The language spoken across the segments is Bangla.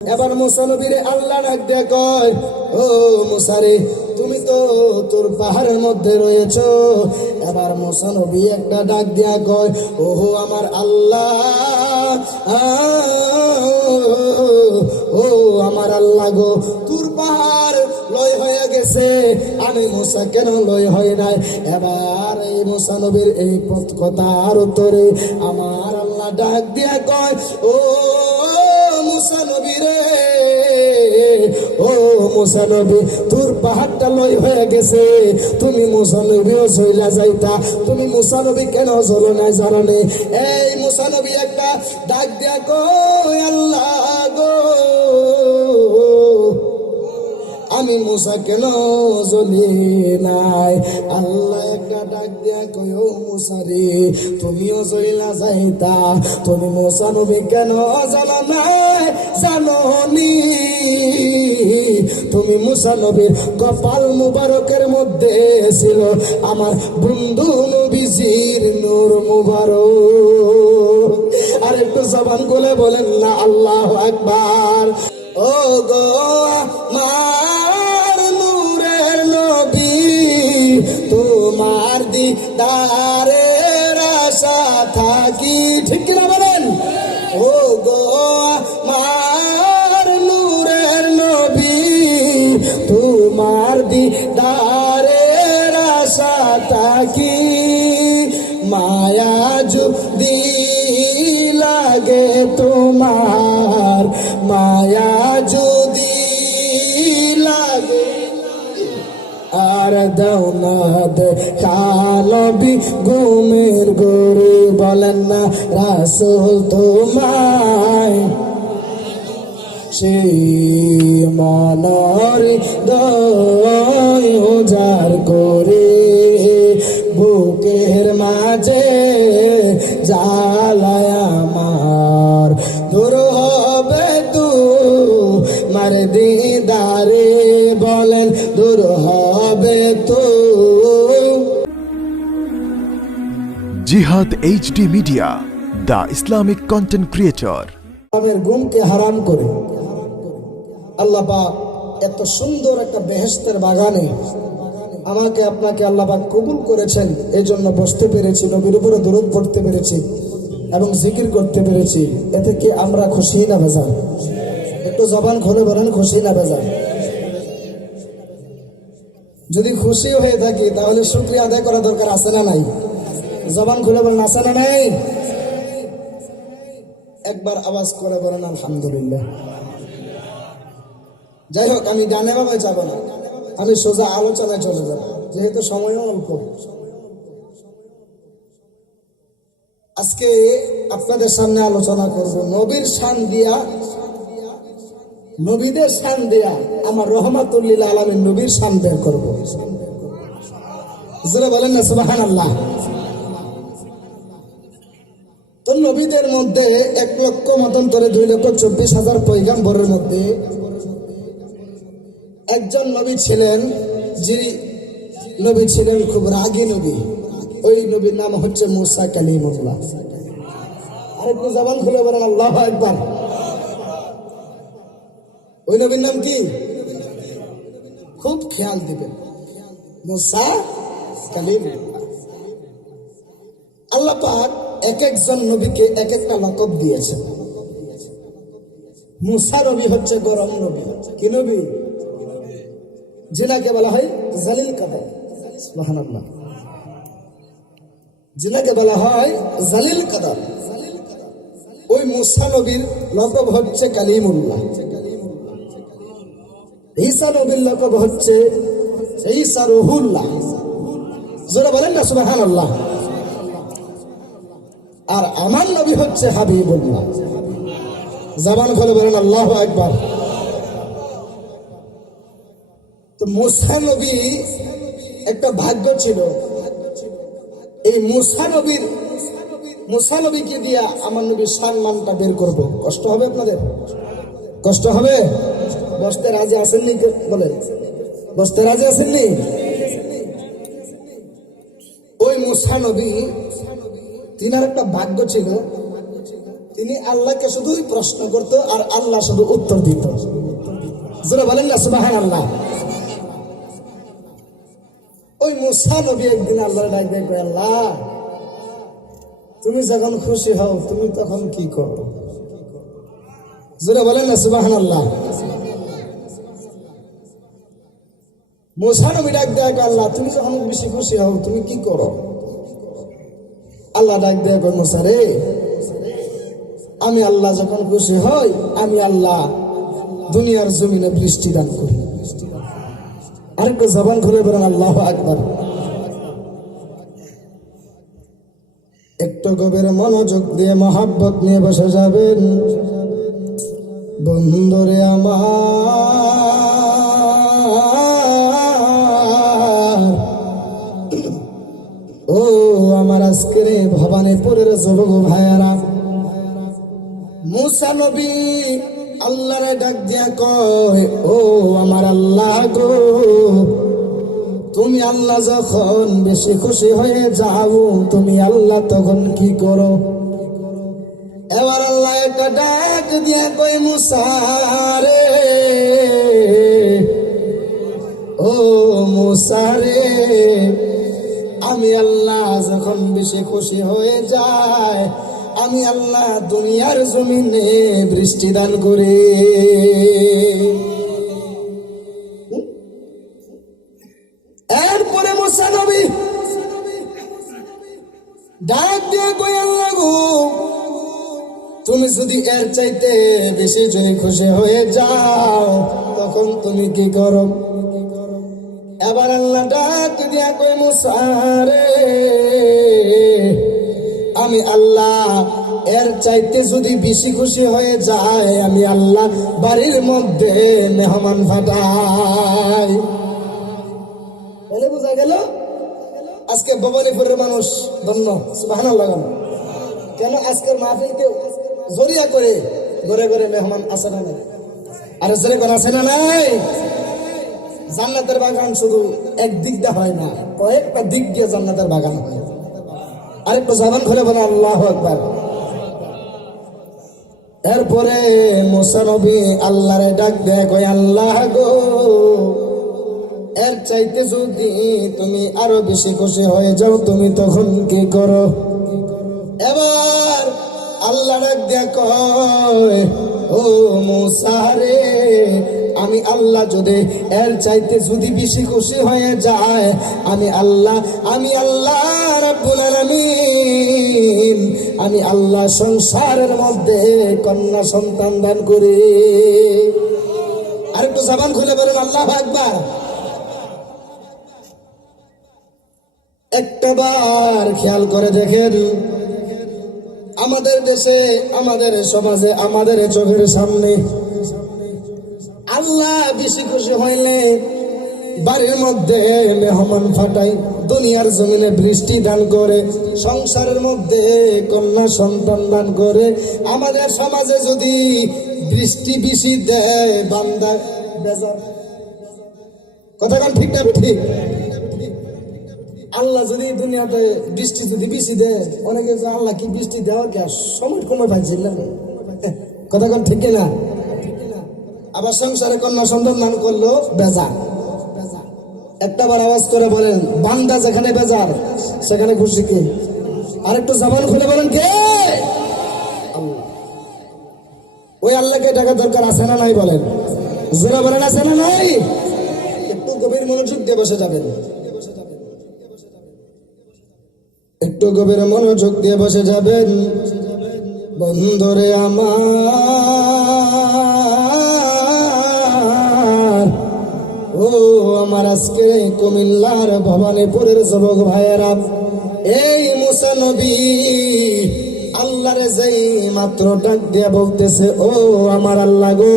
এবার মুসা নবীরে আল্লাহ ডাক দিয়ে কয়, ও মুসা রে, তুমি তো তোর পাহাড়ের মধ্যে রয়েছো। এবার মুসা নবী একটা ডাক দিয়া কয়, ওহো আমার আল্লাহ, ও আমার আল্লাহ গো, তোর পাহাড় লয় হয়ে গেছে, আমি মুসা কেন লয় হয় নাই? এবার এই মুসা নবীর এই কথার উত্তরে আমার আল্লাহ ডাক দিয়া কয়, ও মুসা নবী রে, ও মুসা নবী, তোর পাহাড়টা লয় হয়ে গেছে, তুমি মুসা নবীও চইলা যাইতা, তুমি মুসা নবী কেন চলো না জানো নে? এই মুসা নবী একটা ডাক দিয়া কয়, আল্লাহ গো, আমি মুসা কেন জ্বলি নাই? আল্লাহ একটা ডাক দিয়া কয়, ও মুসা রে, তুমিও জ্বলা যাইতা, তুমি মুসা নবী কেন জানো নাই? জানো নি তুমি মুসা নবীর কপাল মুবারকের মধ্যে ছিল আমার বন্ধু নবীজির নূর মুবারক। আর একটু জবান খুলে বলেন না আল্লাহু আকবার। ও গো আমার নূরের নবী, তোমার দিদারের আশা থাকি, ঠিক কিনা বলেন? ও গো আমার নূরের নবী, তোমার দিদারের আশা থাকি, মায়া যদি লাগে তোমার, মায়া যদি লাগে আর দাও না দেখা নবী ঘুমের গরু, বলেন না রাসূল তোমায় সেই মনের দয় উজাড় করে, বুকের মাঝে জ্বালায় আমার, দূর হবে তু মার দিদারে, বলেন দূর হবে তো। জিহাদ HD media, the Islamic content creator. আমাদের গুমকে হারাম করে আল্লাহ পাক এত সুন্দর একটা বেহেশতের বাগানে আমাকে আপনাকে আল্লাহ পাক কবুল করেছেন, এই জন্য বসতে পেরেছি, নবীর উপরে দরুদ পড়তে পেরেছি এবং জিকির করতে পেরেছি। এতে কি আমরা খুশি না বেজার? একটু জবান খুলে বলেন, খুশি না বেজার? যদি খুশি হয়ে থাকি তাহলে শুকরিয়া আদায় করা দরকার আছে না নাই? জবান খুলে বলেন, আছে না নাই? একবার আওয়াজ করে বলেন আলহামদুলিল্লাহ। যাই হোক, আমি ডানে বামে যাব না, আমি সোজা আলোচনায় চলে যাব, যেহেতু সময়ও অল্প। আজকে আপনাদের সামনে আলোচনা করব নবীর শান দিয়া, নবীদের শান দিয়া আমার রহমাতুল লিল আলামিন নবীর শান বের করবো। বলেন না সুবহানাল্লাহ। তো নবীদের মধ্যে 1 লক্ষ মতান্তরে 2,24,000 পয়গাম্বরের মধ্যে একজন নবী ছিলেন, যিনি নবী ছিলেন খুব রাগী নবী। ওই নবীর নাম হচ্ছে মুসা কালিমুল্লাহ। আরেকটু জবান খুলে বলেন আল্লাহু আকবার। ওই নবীর নাম কি? খুব খেয়াল দিবেন, মুসা কালিমুল্লাহ। আল্লাহ পাক এক একজন নবীকে এক একটা লকব দিয়েছেন। মুসা নবী হচ্ছে গরম নবী। কি নবী? যিনাকে বলা হয় জালিল কাদার। সুবহানাল্লাহ। যিনাকে বলা হয় জালিল কাদার, ওই মুসা নবীর লকব হচ্ছে কালিমুল্লাহ। ঈসা নবীর লকব হচ্ছে ঈসা রুহুল্লাহ। যারা বলেন না সুবহানাল্লাহ। আর আমার নবী হচ্ছে হাবিবুল্লাহ। জবান খুলে বলেন আল্লাহু আকবার। তো মুসা নবী একটা ভাগ্য ছিল, এই মুসা নবীকে দিয়া আমার নবীর সম্মানটা বের করব। কষ্ট হবে আপনাদের? কষ্ট হবে? বসতে রাজি আছেননি? বলে বসতে রাজি আছেননি? ওই মুসা নবী, তিনার একটা ভাগ্য ছিল, তিনি আল্লাহকে শুধুই প্রশ্ন করত আর আল্লাহ শুধু উত্তর দিত। যারা বলেন না সুবহানাল্লাহ। ওই মুসা নবী একদিন আল্লাহর ডাক দিয়ে কয়, আল্লাহ তুমি যখন খুশি হও তুমি তখন কি করো? যারা বলেন না সুবহানাল্লাহ। মুসা নবী ডাক দিয়ে কয়, আল্লাহ তুমি যখন বেশি খুশি হও তুমি কি করো? আল্লাহ ডাক দিয়ে কয়, মুসা রে, আমি আল্লাহ যখন খুশি হই আমি আল্লাহ দুনিয়ার জমিনে বৃষ্টি দান করি। আরেকটু জবান খুলে বলেন আল্লাহু আকবার। একটু গভীর মনোযোগ দিয়ে মহাব্বত নিয়ে বসে যাবেন। বন্ধুরে আমার, ও আমার আজকের ভবানীপুরের যুবক ভাইয়ারা, মুসা নবী আল্লাহরে ডাক দিয়া কয়, ও আমার আল্লাহ গো, তুমি আল্লাহ যখন বেশি খুশি হয়ে যাও তুমি আল্লাহ তখন কি করো? এবার আল্লাহ একটা ডাক দিয়া কয়, মুসা রে, ও মুসা রে, আমি আল্লাহ যখন বেশি খুশি হয়ে যায় আমি আল্লাহ দুনিয়ার জমিনে বৃষ্টি দান করি। এরপরে মুসা নবী ডাক দিয়ে কই, আল্লাহ গো, তুমি যদি এর চাইতে বেশি যদি খুশি হয়ে যাও তখন তুমি কি করো? এবার আল্লাহ ডাক দিয়া কই, মুসা রে, আমি আল্লাহ এর চাইতে যদি বেশি খুশি হয়ে যায় আমি আল্লাহ বাড়ির মধ্যে মেহমান ফাটাই। বোঝা গেল? আজকে ভবানীপুরের মানুষ ধন্য, সুবহানাল্লাহ। কেন আজকের মাহফিলকে জরিয়া করে ঘরে ঘরে মেহমান আসে না নাই? আর জোরে করে আসে না নাই? জান্নাতের বাগান শুধু একদিক দিয়ে হয় না, কয়েকটা দিক দিয়ে জান্নাতের বাগান হয়। আরেকটু জবান খুলে বলে আল্লাহু আকবার। এরপরে মুসা নবী আল্লাহরে ডাক দেয়, কয়, আল্লাহ গো, এর চাইতে যদি তুমি আরো বেশি খুশি হয়ে যাও তুমি তখন কি করো? এবার আল্লাহ ডাক দেয় কয়, ও মুসা রে, আমি আল্লাহ যদি এর চাইতে যদি বেশি খুশি হয়ে যায় আমি আল্লাহ রাব্বুল আলামিন, আমি আল্লাহ সংসারের মধ্যে কন্যা সন্তান দান করি। আরেকটু জবান খুলে বলেন আল্লাহু আকবার। একটাবার খেয়াল করে দেখেন, আমাদের দেশে, আমাদের সমাজে, আমাদের চোখের সামনে আল্লাহ বেশি খুশি হইলে বাড়ির মধ্যে মেহমান ফাটাই, দুনিয়ার জমিনে বৃষ্টি দান করে, সংসারের মধ্যে কন্যা সন্তান দান করে। আমাদের সমাজে যদি বৃষ্টি বেশি দেয় বান্দা বেজার। কথা কোন ঠিক না ঠিক? আল্লাহ যদি দুনিয়াতে বৃষ্টি যদি বেশি দেয়, অনেকে আল্লাহ কি বৃষ্টি দেওয়ার কে সময় কমে পাইছিল না। কথা কোন ঠিক না? আবার সংসারে কন্যা সন্তান দান করলো বেজার। একটাবার আওয়াজ করে বলেন, বান্দা যেখানে বেজার সেখানে খুশি কে? আরেকটু জবান খুলে বলেন কে? আল্লাহ। ওই আল্লাহকে ডাকা দরকার আছে না নাই বলেন? জোরে বলেন আছে না নাই? একটু গভীর মনোযোগ দিয়ে বসে যাবেন, একটু গভীর মনোযোগ দিয়ে বসে যাবেন। বন্ধুরে আমার, ও আমার আজকে কুমিল্লার ভবানীপুরের যুবক ভাইয়েরা, এই মুসা নবী আল্লাহরে যেই মাত্র ডাক দিয়া বলতেছে, ও আমার আল্লাহ গো,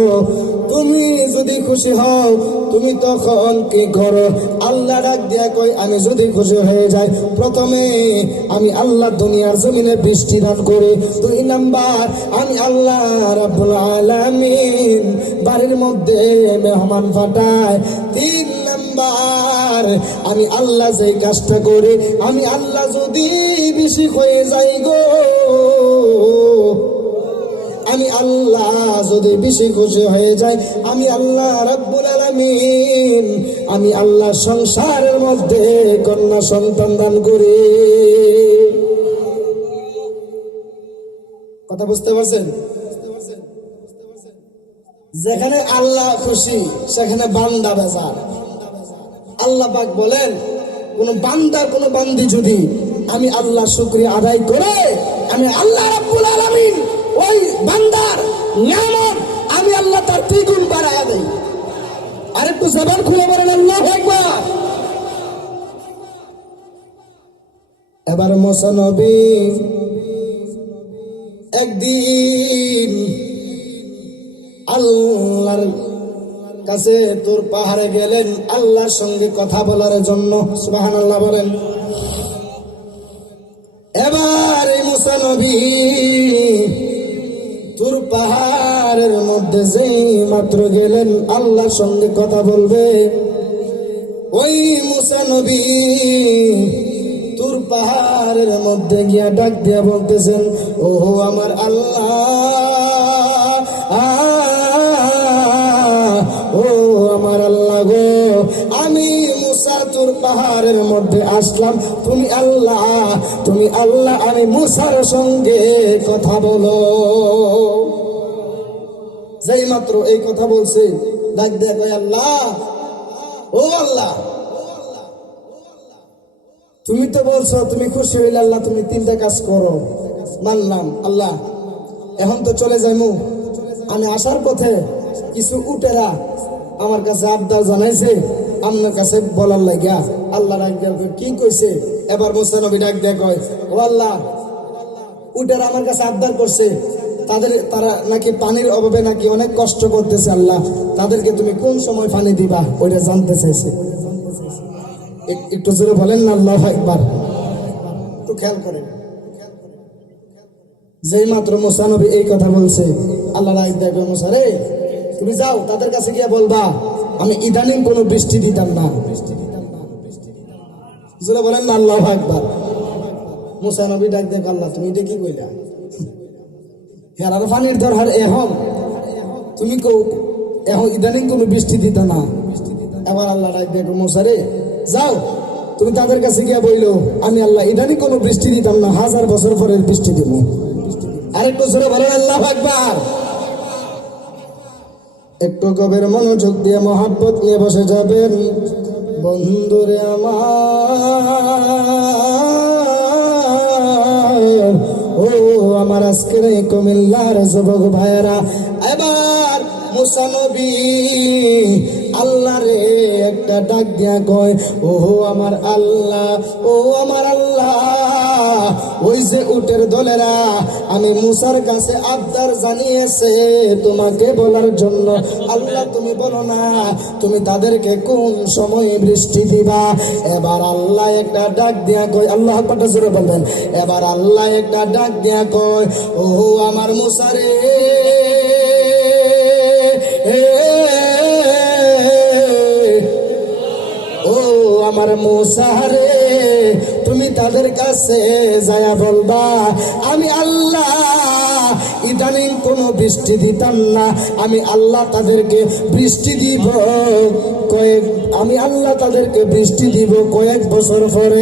তুমি যদি খুশি হও তুমি তখন কি করো? আল্লাহ ডাক দিয়া কই, আমি যদি খুশি হয়ে যাই প্রথমে আমি আল্লাহ দুনিয়ার জমিনে বৃষ্টি দান করি, 2 নাম্বার আমি আল্লাহ রাব্বুল আলামিন বাড়ির মধ্যে মেহমান ফাটাই, 3 নাম্বার আমি আল্লাহ যেই কাজটা করি আমি আল্লাহ যদি বেশি হয়ে যাই গো আমি আল্লাহ যদি বেশি খুশি হয়ে যায়, আমি আল্লাহ রাব্বুল আলামিন, আমি আল্লাহ সংসারের মধ্যে কন্যা সন্তান দান করি। কথা বুঝতে পারছেন? যেখানে আল্লাহ খুশি সেখানে বান্দা বেজার। আল্লাহ পাক বলেন, কোন বান্দা কোন বান্দি যদি আমি আল্লাহ শুকরিয়া আদায় করে, আমি আল্লাহ রাব্বুল আলামিন ওই বান্দার নিয়ামত আমি আল্লাহ তার দ্বিগুণ বাড়ায়া দেই। আরেকটু জবান খুলে বলেন আল্লাহু আকবার। এবার মুসা নবী একদিন আল্লাহর কাছে তোর পাহাড়ে গেলেন আল্লাহর সঙ্গে কথা বলার জন্য। সুবহানাল্লাহ বলেন। এবার এই মুসা নবী তোর পাহাড়ের মধ্যে যেই মাত্র গেলেন আল্লাহর সঙ্গে কথা বলবে, ওই মুসা নবী তোর পাহাড়ের মধ্যে গিয়া ডাক দিয়া বলতেছেন, ও আমার আল্লাহ, ও আমার আল্লাহ গো, আমি মুসা তোর পাহাড়ের মধ্যে আসলাম, তুমি আল্লাহ, তুমি আল্লাহ, আমি মুসার সঙ্গে কথা বলো। যেই মাত্র এই কথা বলছে ডাক দেয়া কয়, আল্লাহ, ও আল্লাহ, তুমি তো বলছো তুমি খুশি হইলে আল্লাহ তুমি তিনটা কাজ করো, মানলাম আল্লাহ, এখন তো চলে যাইমু। আমি আসার পথে কিছু উটেরা আমার কাছে আবদার জানাইছে আপনার কাছে বলার লাগিয়া। আল্লাহ কি কইছে? এবার মুসা নবী ডাক দেয়া কয়, ও আল্লাহ, উটেরা আমার কাছে আবদার করছে, তারা নাকি পানির অভাবে নাকি অনেক কষ্ট করতেছে, আল্লাহ তাদেরকে তুমি কোন সময় পানি দিবা ওইটা জানতে চাইছে। একটু জোরে বলেন না আল্লাহু আকবার। একটু খেয়াল করেন, যেই মাত্র মুসা নবী এই কথা বলছে আল্লাহ ডাক দেয়া কয়, মুসা রে, তুমি যাও তাদের কাছে গিয়ে বলবা আমি ইদানিং কোনো বৃষ্টি দিতাম না। জোরে বলেন না আল্লাহু আকবার। মুসা নবী ডাক দেখ, আল্লাহ তুমি এটা কি কইলা? হেরার পানির দরকার এখন, তুমি এখন ইদানিং কোনো বৃষ্টি দিত না। এবার আল্লাহ ডাক দেখ, মুসা রে, যাও তুমি তাদের কাছে গিয়ে বইলো আমি আল্লাহ ইদানিং কোনো বৃষ্টি দিতাম না, 1000 বছর পরে বৃষ্টি দিব। আরেকটু জোরে বলেন আল্লাহু আকবার। একটু গভীর মনোযোগ দিয়ে মহাব্বত নিয়ে বসে যাবেন। বন্ধুরে আমার, ও আমার আজকের এই কুমিল্লার যুবক ভাইয়েরা, এবার মুসা নবী আল্লাহ রে একটা ডাক দিয়া কয়, ও আমার আল্লাহ, ও আমার আল্লাহ, ওই যে উটের দলেরা আমি মুসার কাছে আবদার জানিয়েছে তোমাকে বলার জন্য, আল্লাহ তুমি বলো না তুমি তাদেরকে কোন সময় বৃষ্টি দিবা। এবার আল্লাহ একটা ডাক দিয়া কয়, আল্লাহ পাটা জোরে বলবেন, এবার আল্লাহ একটা ডাক দিয়া কয়, ও আমার মুসা রে, ও আমার মুসা রে, তুমি তাদের কাছে যায়া বলবা আমি আল্লাহ ইদানিং কোনো বৃষ্টি দিতাম না, আমি আল্লাহ তাদেরকে বৃষ্টি দিব আমি আল্লাহ তাদেরকে বৃষ্টি দিব কয়েক বছর পরে।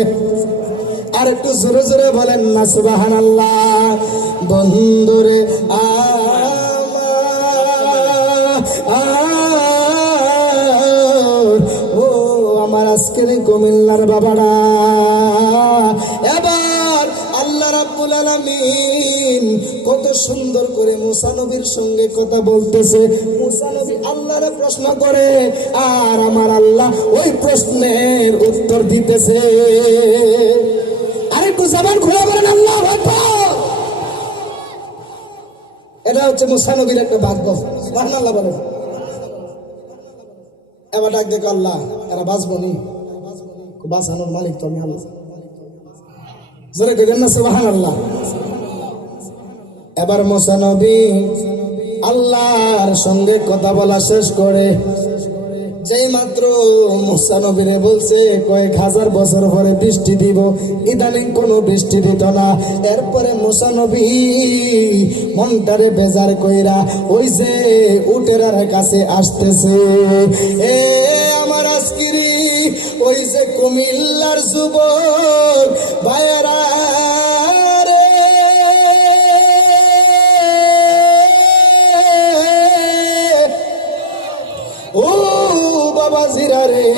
আর একটু জোরে জোরে বলেন না সুবহানাল্লাহ। বন্ধুরে আমার আজকের কুমিল্লার বাবারা, এবার আল্লাহ রাব্বুল আলামিন কত সুন্দর করে মুসা নবীর সঙ্গে কথা বলতেছে। মুসা নবী আল্লাহরে প্রশ্ন করে আর আমার আল্লাহ ওই প্রশ্নের উত্তর দিতেছে। আরেকটু জবান খুলে বলেন আল্লাহু আকবার। এটা হচ্ছে মুসা নবীর একটা ভাগ্য। সুবহানাল্লাহ বলেন। এবার ডাক দেখো, আল্লাহ এরা বাঁচবো নি? বাঁচানোর মালিক তো আমি আল্লাহ। জোরে কইলেন না সুবহানাল্লাহ। এবার মুসা নবী আল্লাহর সঙ্গে কথা বলা শেষ করে যেই মাত্র মুসা নবীরে বলছে কয়েক হাজার বছর পরে বৃষ্টি দিব, ইদানিং কোনো বৃষ্টি দিত না। এরপরে মুসা নবী মনটারে বেজার কইরা ওই যে উটেরার কাছে আসতেছে। এ আমার আজকিরি ওই যে কুমিল্লার যুবক ভাইয়েরা ও বাবা জিরা রে,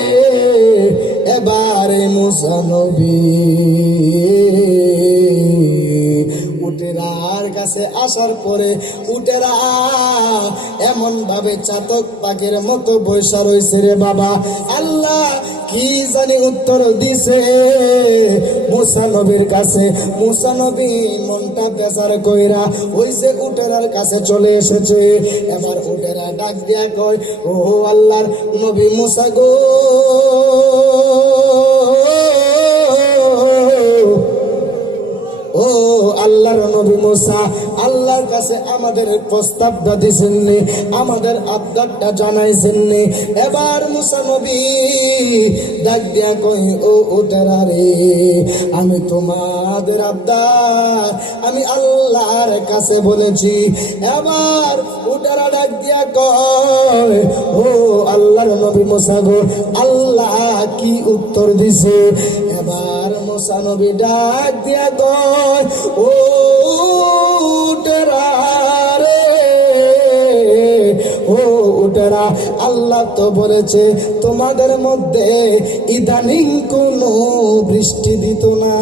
এবারে মুসা নবী উটেরার কাছে আসার পরে উটেরা এমন ভাবে চাতক পাখির মতো বৈশা রয়েছে রে বাবা। আল্লাহ কি জানি উত্তর দিছে মুসা নবীর কাছে। মুসা নবী মনটা বেজার কইরা ওই যে উটেরার কাছে চলে এসেছে। এবার উটেরা ডাক দিয়া কয়, ও আল্লাহর নবী মুসা গো, ও আল্লাহর নবী মুসা, আল্লাহর কাছে আমাদের প্রস্তাবটা দিছেননি, আমাদের আবদারটা জানাইছেননি। এবার মুসা নবী ডাক দিয়া কই, ও উটেরা রে, আমি তোমাদের আবদার আমি আল্লাহর কাছে বলেছি। এবার উটেরা ডাক দিয়া কয়, ও আল্লাহর নবী মুসা গো, আল্লাহ কি উত্তর দিছে? এবার মুসা নবী ডাক দিয়া কয়, ও উটেরা রে, ও উটেরা, আল্লাহ তো বলেছে তোমাদের মধ্যে ইদানিং কোনো বৃষ্টি দিত না।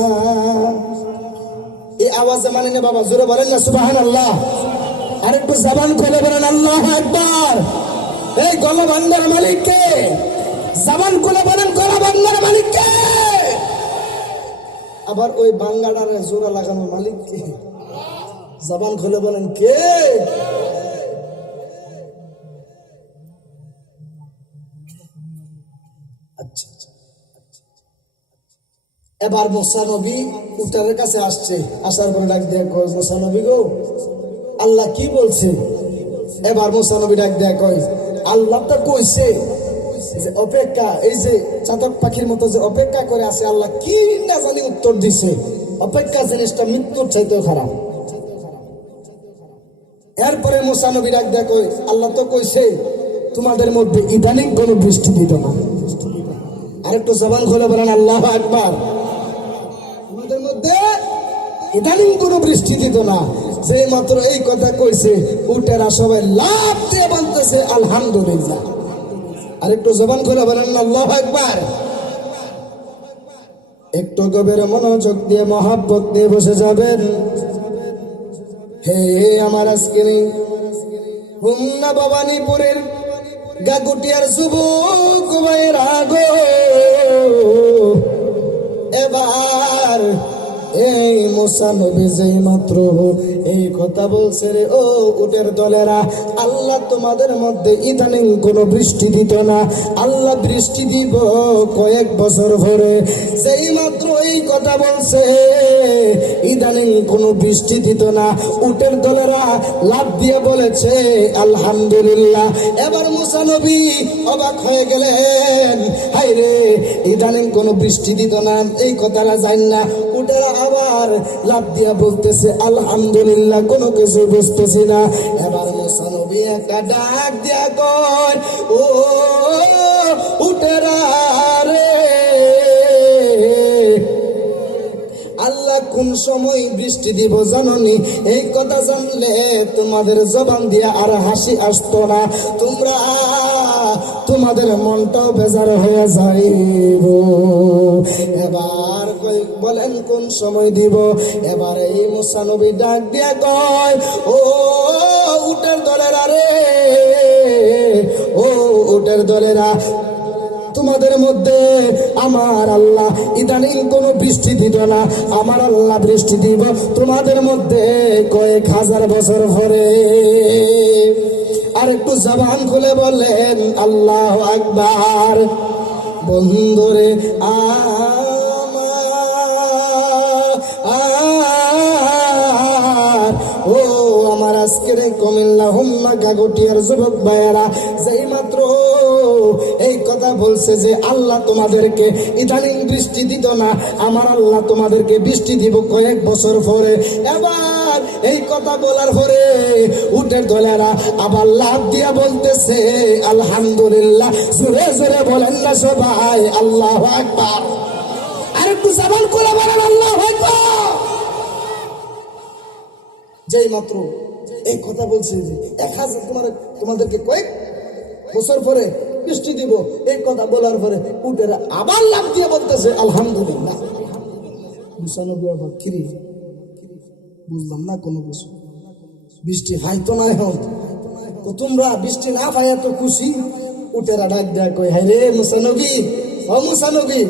এই আওয়াজে মানে না বাবা, জোরে বলেন না সুবহানাল্লাহ। আর একটু জবান খুলে বলেন আল্লাহু আকবার। এই গলা বান্দার মালিক কে? জবান খুলে বলেন গলা বান্দার মালিক কে? আবার ওই বাঙ্গাটার জোড়া লাগানোর মালিক কে? জবান খুলে বলেন কে? আচ্ছা আচ্ছা। এবার মুসা নবী উটের কাছে আসছে, আসার পরে ডাক দেয়া কয়, মুসা নবী গো, আল্লাহ কি বলছে? এবার মুসা নবী ডাক দেয়া কয়, আল্লাহ তো কইছে যে অপেক্ষা, এই যে চাতক পাখির মতো যে অপেক্ষা করে আছে, আল্লাহ কি না জানি উত্তর দিছে। অপেক্ষা জিনিসটা মৃত্যুর চাইতেও খারাপ। এরপরে মুসা নবী ডাক দেয়া কয়, আল্লাহ তো কইছে তোমাদের মধ্যে ইদানিং কোনো বৃষ্টি দিত না। আরেকটু জবান খুলে বলেন আল্লাহু আকবার। তোমাদের মধ্যে ইদানিং কোনো বৃষ্টি দিত না। যে মাত্র এই কথা কইছে উটেরা সবাই লাফ দিয়ে বলতেছে আলহামদুলিল্লাহ। আরেকটু জবান খুলে বলেন আল্লাহু আকবার। একটু গভীর মনোযোগ দিয়ে মহাব্বত দিয়ে বসে যাবেন। হে আমার আজকের হুমনা ভবানীপুরের গাগুটিয়ার যুবক ভাইয়েরা গো, এবার এই মুসা নবী যেই মাত্র এই কথা বলছে রে, ও উটের দলেরা, আল্লাহ তোমাদের মধ্যে ইদানিং কোনো বৃষ্টি দিত না, আল্লাহ বৃষ্টি দিব কয়েক বছর পরে। যেই মাত্র এই কথা বলছে ইদানিং কোনো বৃষ্টি দিত না, উটের দলেরা লাফ দিয়ে বলেছে আলহামদুলিল্লাহ। এবার মুসা নবী অবাক হয়ে গেলেন, হায় রে, ইদানিং কোনো বৃষ্টি দিত না এই কথাটা জান না। উটেরা আবার লাফ দিয়া বলতেছে আলহামদুলিল্লাহ, কোনো কিছু বুঝতেছি না। এবার মুসা নবী একটা ডাক দিয়া কয়, ও উটেরা রে, আল্লাহ কোন সময় বৃষ্টি দিব জাননি, এই কথা জানলে তোমাদের জবান দিয়ে আর হাসি আসতো না, তোমরা তোমাদের মনটাও বেজার হয়ে যাইব। এবার বলেন কোন সময় দিব? এবার এই মুসা নবী ডাক দিয়া কয়, ও উটের দলেরা রে, ও উটের দলেরা, তোমাদের মধ্যে আমার আল্লাহ ইদানিং কোনো বৃষ্টি দিত না, আমার আল্লাহ বৃষ্টি দিব তোমাদের মধ্যে কয়েক হাজার বছর পরে। আর একটু জবান খুলে বলেন আল্লাহু আকবার। বন্ধুরে ও আমার আজকের কুমিল্লা হুমনা গাগুটিয়ার যুবক ভাইয়েরা, যেই মাত্র এই কথা বলছে যে আল্লাহ তোমাদেরকে ইদানিং বৃষ্টি দিত না, আমার আল্লাহ তোমাদেরকে বৃষ্টি দিব কয়েক বছর পরে। এবার এই কথা বলার পরে উটের দলেরা আবার লাভ দিয়া বলতেছে আলহামদুলিল্লাহ। জোরে জোরে বলেন না সবাই আল্লাহু আকবার। আরেকটু জবান খুলে বলেন আল্লাহু আকবার। যেই মাত্র এই কথা বলছে যে 1000 তোমাদেরকে কয়েক বছর পরে বৃষ্টি দিব, এই কথা বলার পরে উটেরা আবার লাভ দিয়ে বলতেছে আলহামদুলিল্লাহ। বুঝলাম না কোনো কিছু। বৃষ্টি পাইতো না, এখন তো তোমরা বৃষ্টি না পাইয়া তো খুশি। উটেরা ডাক দেয়া কই, হায় রে মুসা নবী, ও মুসা নবী,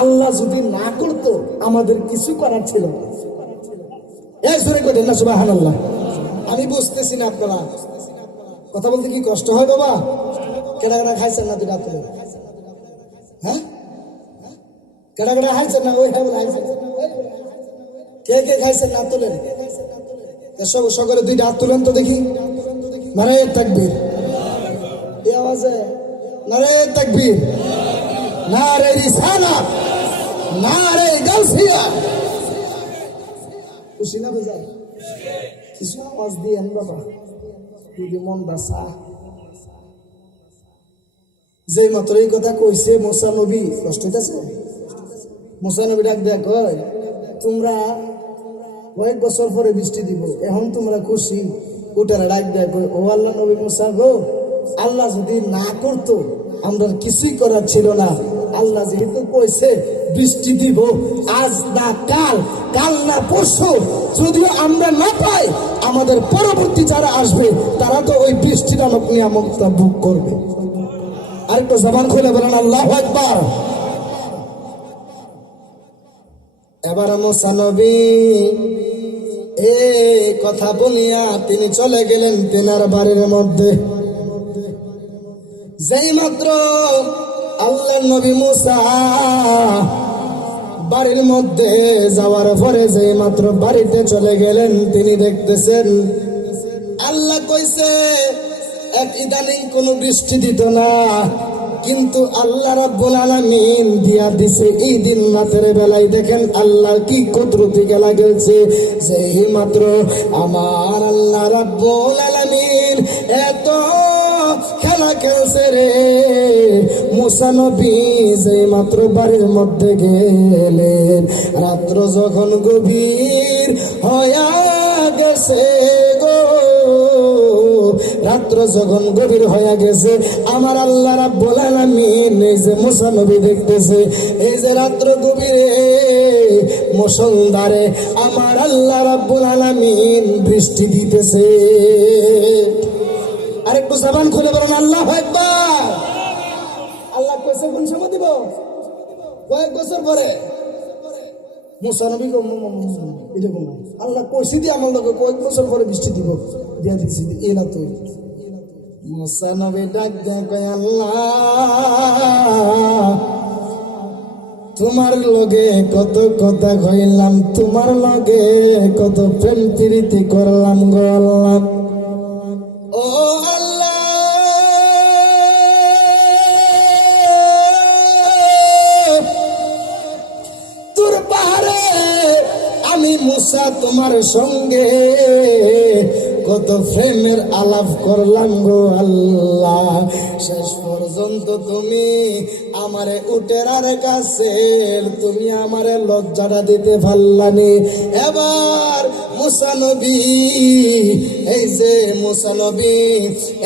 আল্লাহ যদি না করতো আমাদের কিছু করার ছিল না। এই সুরে কই দেন না সুবহানাল্লাহ। আমি বুঝতেছি না আপনারা কথা বলতে কি কষ্ট হয় বাবা? কেডা কেডা খাইছেন না দুই রাত? হ্যাঁ, কেডা কেডা খাইছেন না? ওই খাইছেন, কে কে খাইছেন না তোলেন? সকলে 2 হাত তুলেন তো দেখি। নারে তাকবীর, এই আওয়াজে নারে তাকবীর, নারে রিসালাত, নারে গাউসিয়া। খুশি না বেজার? কিছু আওয়াজ দিয়েন বাবা, যদি মন বাসা। যে মাত্র এই কথা কইছে মুসা নবী, কষ্ট হইতেছে। মুসা নবী ডাক দেয়া কয়, তোমরা কয়েক বছর পরে বৃষ্টি দিব, এখন তোমরা খুশি? উটেরা ডাক দেয়া কয়, ও আল্লাহ নবী মুসা গো, আল্লাহ যদি না করতো আমরা কিছুই করার ছিল না। আল্লাহ যেহেতু কইছে বৃষ্টি দিব, আজ না কাল, কাল না পরশু, যদিও আমরা না পাই, আমাদের পরবর্তী যারা আসবে তারা তো ওই বৃষ্টি নামক নিয়ামতটা ভোগ করবে। আরেকটু জবান খুলে বলেন আল্লাহু আকবার। এবার মুসা নবী এই কথা বলিয়া তিনি চলে গেলেন তেনার বাড়ির মধ্যে। যেই মাত্র আল্লাহর নবী মুসা বাড়ির মধ্যে যাওয়ার পরে যেই মাত্র বাড়িতে চলে গেলেন, তিনি দেখতেছেন আল্লাহ কইছে এক ইদানিং কোনো বৃষ্টি দিত না, কিন্তু আল্লাহ রাব্বুল আলামিন দিয়া দিছে এই দিন রাতের বেলায়। দেখেন আল্লাহ কি কুদরতি খেলা গেছে। যেই মাত্র আমার আল্লাহ রাব্বুল আলামিন এত খেলা খেলছে রে, মুসা নবী যেই মাত্র বাড়ির মধ্যে গেলেন, রাত্র যখন গভীর হইয়া গেছে গো, রাত্র যখন গভীর হয়ে গেছে, আমার আল্লাহ রাব্বুল আলামিন এই যে মুসা নবী দেখতেছে, এই যে রাত্র গভীরে মুষলধারে আমার আল্লাহ রাব্বুল আলামিন বৃষ্টি দিতেছে। আরেকটু জবান খুলে বলেন আল্লাহু আকবার। আল্লাহ কইছে কোন সময় দিব? কয়েক বছর পরে। মুসা নবী এরকম আল্লাহ কইছি দিয়ে আমার লোক কয়েক বছর পরে বৃষ্টি দিব, দিয়া দিচ্ছি এলা তো। মুসা নবী ডাক দেয়া কয়, আল্লাহ তোমার লগে কত কথা কইলাম, তোমার লগে কত প্রেম প্রীতি করলাম গো আল্লাহ। ও আল্লাহ, তোর পাহাড়ে আমি মুসা তোমার সঙ্গে কত প্রেমের আলাপ করলাম গো আল্লাহ, শেষ পর্যন্ত তুমি আমারে উটেরার কাছে তুমি আমারে লজ্জাটা দিতে পারলানি। এবার মুসা নবী, এই যে মুসা নবী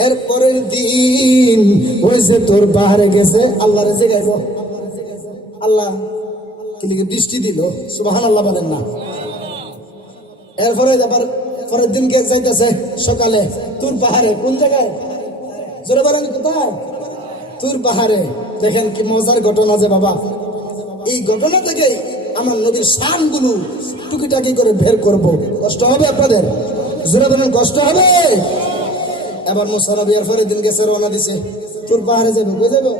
এর পরের দিন ওই যে তোর পাহাড়ে গেছে, আল্লাহরে জিগাইব, আল্লাহ কি লিখে বৃষ্টি দিল? সুবহানাল্লাহ বলেন না। এরপরে আবার পরের দিন কে যাইতেছে সকালে তুর পাহাড়ে। কোন জায়গায়? জোরে বলেন কোথায়? তুর পাহাড়ে। দেখেন কি মজার ঘটনা যে বাবা, এই ঘটনা থেকে আমার নবীর শানগুলো টুকিটাকি করে বের করব। কষ্ট হবে আপনাদের? জোরে বলেন কষ্ট হবে? এবার মুসা নবী এর পরের দিন গেছে, রওনা দিছে, তুর পাহাড়ে যাবে। কই যাবে?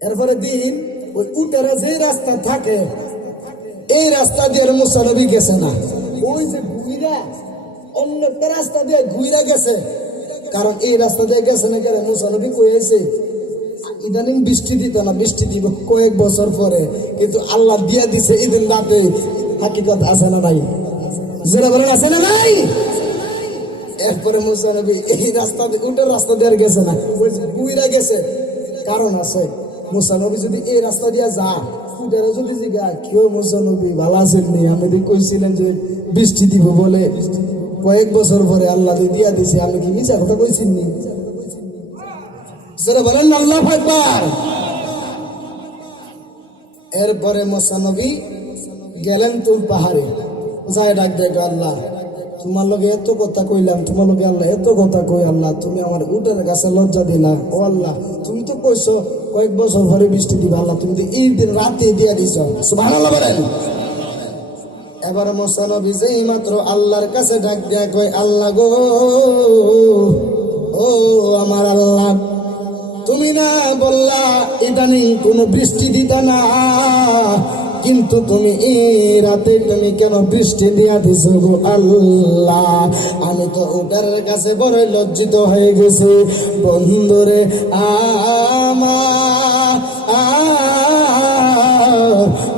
এরপরে দিন ওই উটেরা যে রাস্তা থাকে এই রাস্তা দিয়ে মুসা নবী গেছে না, ওই যে ঘুইরা অন্য একটা রাস্তা দিয়ে ঘুইরা গেছে। কারণ এই রাস্তা দিয়ে গেছে না কেন মুসা নবী কয়েছে ইদানিং বৃষ্টি দিত না, বৃষ্টি দিব কয়েক বছর পরে, কিন্তু আল্লাহ দিয়া দিছে ইদিন রাতে। হাকিকত আছে না নাই? যারা বলেন আছে না নাই? এরপরে মুসা নবী এই রাস্তা উল্টা রাস্তা দিয়ে গেছে না, বুইরা গেছে। কারণ আছে, মুসা নবী যদি এই রাস্তা দিয়ে যা, উইটারে যদি জিগা কেউ মুসা নবী ভালো আছেন নি, আপনি কইছিলেন যে বৃষ্টি দিব বলে, কয়েক বছর পরে আল্লাহ দিয়া দিছে, আমি কি মিছা কথা কইছি নি? যারা বলেন আল্লাহু আকবার। এরপরে মুসা নবী গেলেন তুর পাহাড়ে, যায় ডাক দেয়, আল্লাহ তোমার লগে এত কথা কইলাম, তোমার লগে আল্লাহ এত কথা কই, আল্লাহ তুমি আমার উটের কাছে লজ্জা দিলা। ও আল্লাহ, তুমি তো কইছো কয়েক বছর পরে বৃষ্টি দিবা, আল্লাহ তুমি তো এই দিন রাতে দিয়া দিছ। সুবহানাল্লাহ বলেন। এবার মুসা নবী যেই মাত্র আল্লাহর কাছে ডাক দেয়া কয়, আল্লাহ গো, ও আমার আল্লাহ, তুমি না বললা ইদানিং কোনো বৃষ্টি দিতা না, কিন্তু তুমি এই রাতে তুমি কেন বৃষ্টি দিয়া দিছো গো আল্লাহ? আমি তো ওটার কাছে বড় লজ্জিত হয়ে গেছি। বন্ধুরে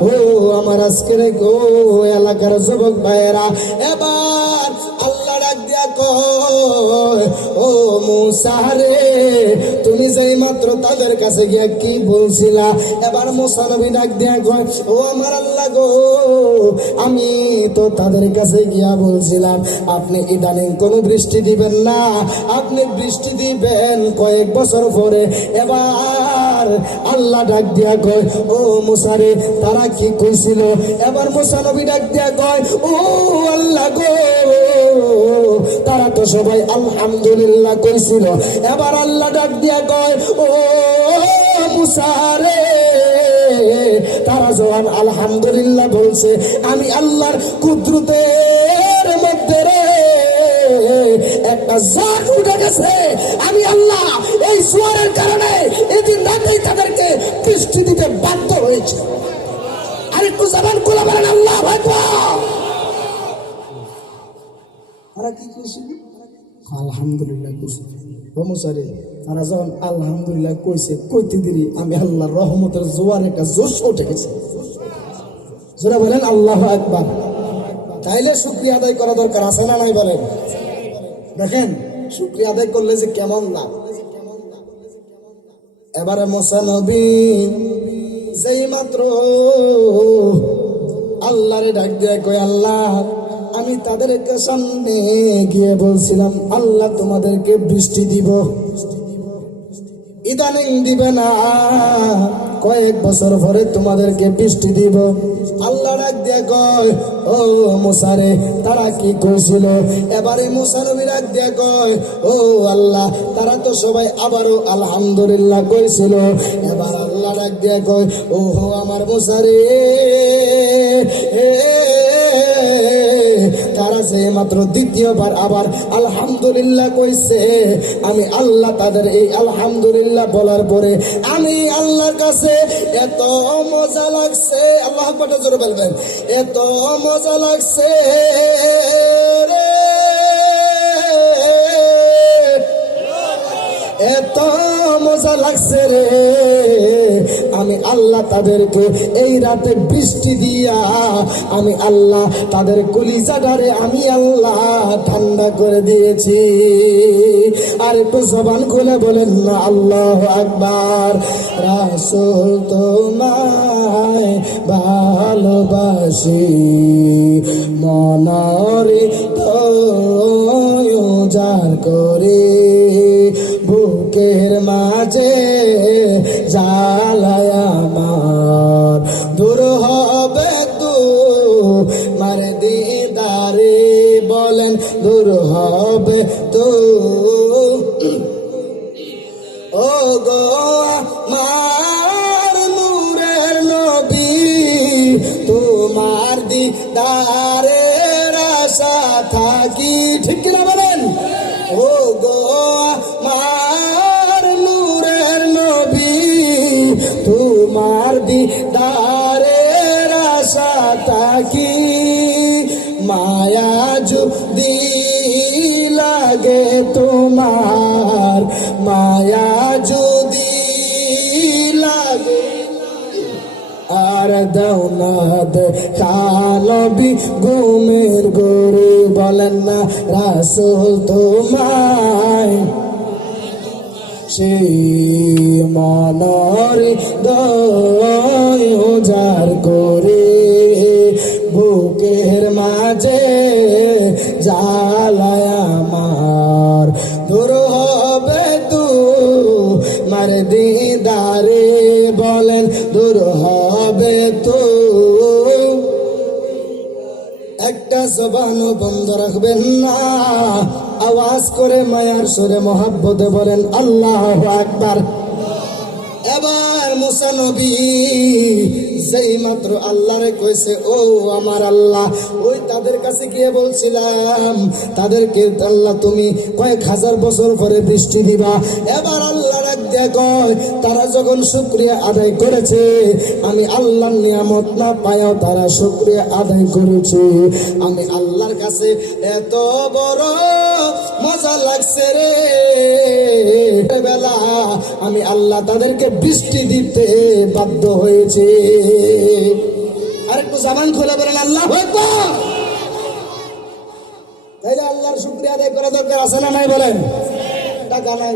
ও আমার আজকের গো এলাকার যুবক ভাইয়েরা, এবার আল্লাহ ডাক দিয়া কয়, ও মুসা রে, তুমি যেই মাত্র তাদের কাছে গিয়া কি বলছিলা? এবার মুসা নবী ডাক দিয়া কয়, ও আমার আল্লাহ গো, আমি তো তাদের কাছে গিয়া বলছিলাম আপনি ইদানিং কোনো বৃষ্টি দিবেন না, আপনি বৃষ্টি দিবেন কয়েক বছর পরে। এবার আল্লাহ ডাক দিয়া কয়, ও মুসা রে, তারা কি কইছিল? এবার মুসা নবী ডাক দিয়া কয়, ও আল্লাহ গো, তারা তো সবাই আলহামদুলিল্লাহ কইছিল। এবার আল্লাহ ডাক দিয়া কয়, ও মুসা রে, তারা যখন আলহামদুলিল্লাহ বলছে, আমি আল্লাহর কুদরতের মধ্যে রে একটা ঝড় উঠে গেছে। আমি আল্লাহ এই জোয়ারের কারণে এদিন রাতেই তাদেরকে বৃষ্টি দিতে বাধ্য হয়েছে। আরেকটু জবান খুলে বলেন আল্লাহু আকবার। তারা কি কইছিল? আলহামদুলিল্লাহ কইছে। মুসারে তারা যখন আলহামদুলিল্লাহ কইছে, কইতে দিরি আমি আল্লাহর রহমতের জোয়ার একটা জোশ উঠে গেছে। যারা বলেন আল্লাহু আকবার। তাইলে শুকরিয়া আদায় করা দরকার আছে না নাই? বলেন। দেখেন শুকরিয়া আদায় করলে যে কেমন লাভ। এবারে মুসা নবী যেই মাত্র আল্লাহরে ডাক দিয়ে কয়, আল্লাহ আমি তাদেরকে সামনে গিয়ে বলছিলাম আল্লাহ তোমাদেরকে বৃষ্টি দিব, ইদানিং দিবে না, কয়েক বছর পরে তোমাদেরকে বৃষ্টি দিব। আল্লাহ ডাক দিয়ে কয়, ও মুসা রে, তারা কি কইছিল? এবারে মুসা নবী ডাক দিয়ে কয়, ও আল্লাহ, তারা তো সবাই আবারও আলহামদুলিল্লাহ কইছিল। এবার আল্লাহ ডাক দিয়ে কয়, ও আমার মুসা রে, তারা যে মাত্র দ্বিতীয়বার আবার আলহামদুলিল্লাহ কইছে, আমি আল্লাহ তাদের এই আলহামদুলিল্লাহ বলার পরে আমি আল্লাহর কাছে এত মজা লাগছে, আল্লাহ আকবার জোরে বলবেন, এত মজা লাগছে রে, এত মজা লাগছে রে, আমি আল্লাহ তাদেরকে এই রাতে বৃষ্টি দিয়া আমি আল্লাহ তাদের কলিজাটারে আমি আল্লাহ ঠান্ডা করে দিয়েছি। আর একটু জবান খুলে বলেন না আল্লাহু আকবার। রাসূল তোমায় ভালোবাসি, মনরে উজাড় করে বুকের মাঝে জ্বালায় আমার, দূর হবে তো মার দিদারে, বলেন দূর হবে তো। ও গো আমার নূরের নবী, তোমার দিদারের আশা থাকি, ঠিক কিনা বলেন? ও গো আমার নূরের নবী, তোমার দিদারের আশা থাকি, মায়া যদি লাগে তোমার মায়া যদি লাগে আর দাও না কালবি ঘুমের গরু বলেন না রাসূল তোমায় সেই মনর দয় উজাড় করে বুকের মাঝে জ্বালায় আমার দূর হবে তু মার দিদারে বলেন দূর হবে তো একটা জবানও বন্ধ রাখবেন না আওয়াজ করে মায়ার সুরে মহাব্বতে বলেন আল্লাহু আকবার। এবার মুসা নবী যেই মাত্র আল্লাহরে কইছে ও আমার আল্লাহ, ওই তাদের কাছে গিয়ে বলছিলাম তাদেরকে আল্লাহ তুমি কয়েক হাজার বছর পরে বৃষ্টি দিবা। এবার আল্লাহ রাখ দিয়ে কয় তারা যখন শুকরিয়া আদায় করেছে, আমি আল্লাহর নিয়ামত না পায়ও তারা শুকরিয়া আদায় করেছে, আমি আল্লাহর কাছে এত বড় মজা লাগছে রে বেলা আমি আল্লাহ তাদেরকে বৃষ্টি দিতে বাধ্য হয়েছে। আর একটু জামান খুলে বলেন আল্লাহু আকবার। তাইলে আল্লাহর শুকরিয়া আদায় করা দরকার আছে না নাই বলেন? টাকা নাই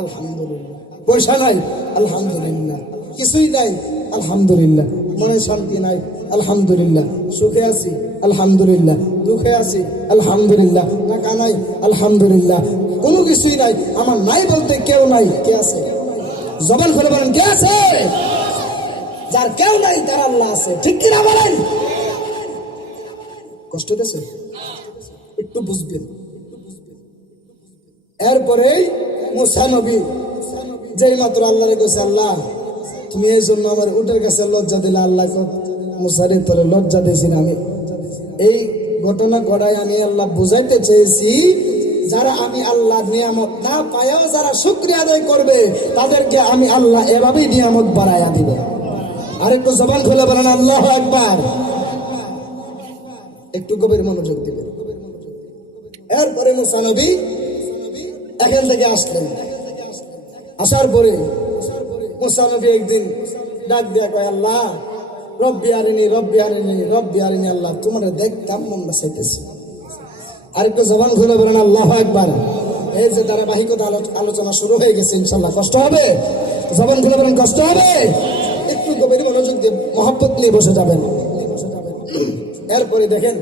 আলহামদুলিল্লাহ, পয়সা নাই আলহামদুলিল্লাহ, কিছুই নাই আলহামদুলিল্লাহ, মনে শান্তি নাই আলহামদুলিল্লাহ, সুখে আছি আলহামদুলিল্লাহ, দুঃখে আছি আলহামদুলিল্লাহ, টাকা নাই আলহামদুলিল্লাহ, কোনো কিছুই নাই, আমার নাই বলতে কেউ নাই। কে আছে? জবান খুলে বলেন কে আছে? যার কেউ নাই তার আল্লাহ আছে, ঠিক কিনা বলেন? কষ্ট হতেছে? একটু বুঝবেন। এরপরেই মুসা নবী যেই মাত্র আল্লাহরে কইছে আল্লাহ তুমি এই জন্য আমার উটের কাছে লজ্জা দিলে, আল্লাহ মুসারে তোরে লজ্জা দিয়েছি না, আমি এই ঘটনা ঘটায় আমি আল্লাহ বুঝাইতে চেয়েছি যারা আমি আল্লাহ নিয়ামত না পায়ও যারা শুকরিয়া আদায় করবে তাদেরকে আমি আল্লাহ এভাবেই নিয়ামত বাড়াইয়া দিব। আরেকটু জবান খুলে বলেন আল্লাহু আকবার। একটু গভীর মনোযোগ দিবেন। এরপরে মুসা নবী এখান থেকে আসলেন। আসার পরে মুসা নবী একদিন ডাক দিয়া কয় আল্লাহ রব্বি আরিনি রব্বি আরিনি রব্বি আরিনি, আল্লাহ তোমার দেখতাম মন বাঁচাইতেছি। আরেকটু জবান খুলে বলেন আল্লাহু আকবার। এই যে ধারাবাহিকতা আলোচনা শুরু হয়ে গেছে, ইনশাল্লাহ কষ্ট হবে? জবান খুলে বলেন কষ্ট হবে? একটু গভীর মনোযোগ দিয়ে মহব্বত নিয়ে বসে যাবেন। এরপরে দেখেন